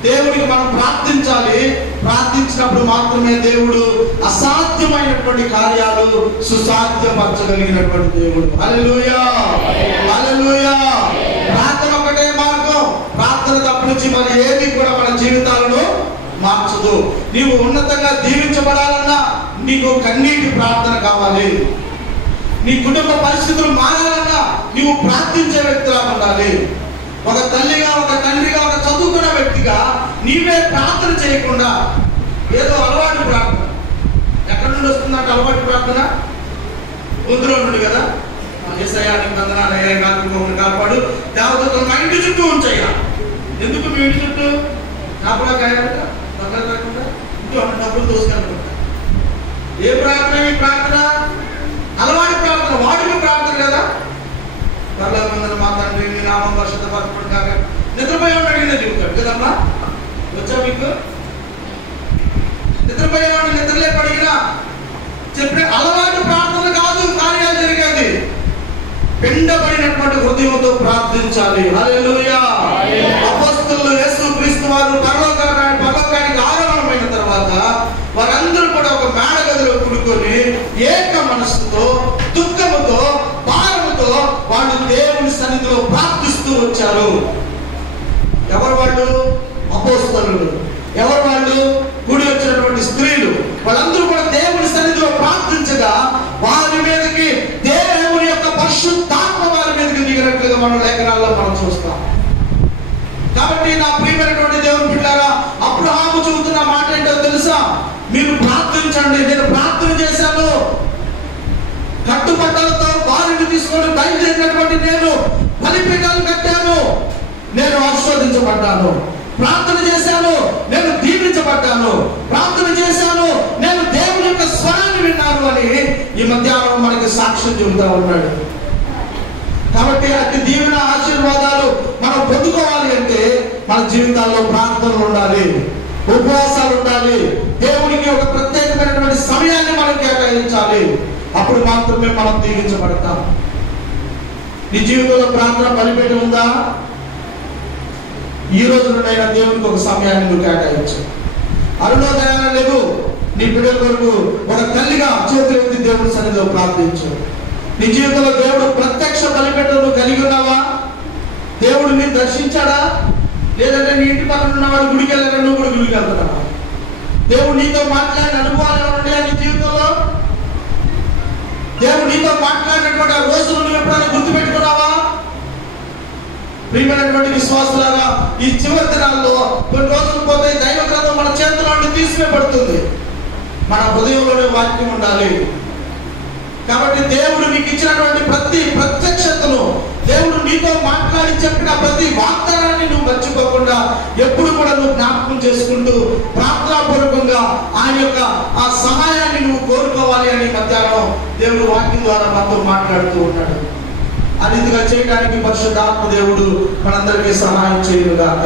దేవుడికి మనం ప్రార్థించాలి. ప్రార్థించినప్పుడు మాత్రమే దేవుడు అసాధ్యమైనటువంటి కార్యాలు సుసాధ్యపరచగలిగినటువంటి దేవుడు. హల్లెలూయా, హల్లెలూయా. ప్రార్థన ఒకటే మార్గం. ప్రార్థన తప్పించి మరి ఏది కూడా మన జీవితాలను మార్చదు. నీవు ఉన్నతంగా దీవించబడాలన్నా నీకు కన్నీటి ప్రార్థన కావాలి. నీ కుటుంబ పరిస్థితులు మారాలన్నా నీవు ప్రార్థించే వ్యక్తిలా ఉండాలి. ఒక తల్లిగా, ఒక తండ్రిగా, ఒక చదువుకున్న వ్యక్తిగా నీవే ప్రార్థన చేయకుండా ఏదో అలవాటు ప్రార్థన. ఎక్కడి నుండి వస్తుందంటే అలవాటు ప్రార్థన? ముందులో నుండి కదా. యేసయ్యా నీకు వందనాలయ్యా, మమ్మల్ని కాపాడు, దేవతలు మా ఇంటి చుట్టూ ఉంచయ్యా. ఎందుకు మీ ఇంటి చుట్టూ? కాపలా కాయాలంట, పక్కన కాకుండా ఇంటూ అన్న డబ్బులు దోసుకెళ్తుంటా. ఏ ప్రార్థన? ఈ ప్రార్థన అలవాటు ప్రార్థన, వాడికి ప్రార్థన కదా. పరలోకమందున్న మా తండ్రి నీ నామం పరిశుద్ధపరచబడును గాక. నిద్రపోయేవాడు అడిగిన చెబుతాడు కదమ్మా. వచ్చా మీకు? నిద్రపోయేవాడు నిద్రలేపు అడిగినా చెప్పే అలవాటు ప్రార్థన కాదు కార్యాలు జరిగేది. పిండబడినటువంటి హృదయంతో ప్రార్థించాలి. హల్లెలూయా. అపొస్తలులు యేసుక్రీస్తు వారు పరలోకానికి ఆరోహణమైన తర్వాత వారందరూ కూడా ఒక మేడ గదిలో కూడుకొని ఏక మనస్సుతో, దుఃఖముతో, భారముతో వాళ్ళు దేవుని సన్నిధిలో ప్రార్థిస్తూ వచ్చారు. ఎవరు వాళ్ళు? అపొస్తలులు. ఎవరు వాళ్ళు? కూడి వచ్చినటువంటి స్త్రీలు. వాళ్ళందరూ కూడా దేవుని సన్నిధిలో ప్రార్థించగా వారి మీదకి దేవుని యొక్క పరిశుద్ధాత్మ వారి మీదకి దిగినట్లుగా మనం లేఖనాల్లో మనం చూస్తాం. కాబట్టి నా ప్రియమైనటువంటి దేవుని బిడ్డలారా, అబ్రహాము చెబుతున్న మాట ఏంటో తెలుసా? మీరు ప్రార్థించండి. నేను ప్రార్థన చేశాను, కట్టుబట్టలతో వారిని తీసుకొని బయలుదేరినటువంటి నేను బలిపీఠాలు కట్టాను, నేను ఆశీర్వదించబడ్డాను. ప్రార్థన చేశాను, నేను దీవించబడ్డాను. ప్రార్థన చేశాను, నేను దేవుని యొక్క స్వరాన్ని విన్నాను అని ఈ మధ్యాహ్నం మనకి సాక్ష్యం చెబుతా ఉన్నాడు. కాబట్టి అట్టి దీవెన ఆశీర్వాదాలు మనం పొందుకోవాలి అంటే మన జీవితాల్లో ప్రార్థనలు ఉండాలి, ఉపవాసాలు ఉండాలి, దేవునికి ఒక ప్రత్యేకమైనటువంటి సమయాన్ని మనం కేటాయించాలి. అప్పుడు మాత్రమే మనం దీవించబడతాం. నీ జీవితంలో ప్రార్థన బలిపీఠం ఉందా? ఈ రోజు నుండైనా దేవునికి ఒక సమయాన్ని నువ్వు కేటాయించు. అరుణోదయాన్ని లేదు, నీ బిడ్డల కొరకు ఒక తల్లిగా చేతులు ఎత్తి దేవుని సన్నిధిలో ప్రార్థించు. నీ జీవితంలో దేవుడు ప్రత్యక్ష బలిపీఠం నువ్వు కలిగి ఉన్నావా? దేవుడు నీ దర్శించాడా? లేదంటే నీ ఇంటి పక్కన ఉన్నవాడు గుడికి వెళ్ళారా? నువ్వు కూడా గుడికి వెళ్తున్నావా? దేవుడు నీతో మాట్లాడిన అనుభవాలు ఏమన్నా నీ జీవితంలో? దేవుడు నీతో మాట్లాడినటువంటి ఆ రోజులు నువ్వు ఎప్పుడైనా గుర్తుపెట్టుకున్నావా? ప్రియమైనటువంటి విశ్వాసులాగా ఈ చివరి దినాల్లో కొన్ని రోజులు పోతే దైవ గ్రంథం మన చేతుల్లో నుండి తీసివేయబడుతుంది. మన హృదయంలోనే వాక్యం ఉండాలి. కాబట్టి దేవుడు నీకు ఇచ్చినటువంటి ప్రతి ప్రత్యక్షతను, దేవుడు నీతో మాట్లాడి చెప్పిన ప్రతి వాగ్దానాన్ని నువ్వు మర్చిపోకుండా ఎప్పుడు కూడా నువ్వు జ్ఞాపకం చేసుకుంటూ ప్రార్థనాపూర్వకంగా ఆయన యొక్క ఆ సహాయాన్ని నువ్వు కోరుకోవాలి అని మధ్యాహ్నం దేవుడు వాక్యం ద్వారా మనతో మాట్లాడుతూ ఉన్నాడు. ఆ రీతిగా చేయడానికి పరిశుద్ధాత్మ దేవుడు మనందరికీ సహాయం చేయనుగాక.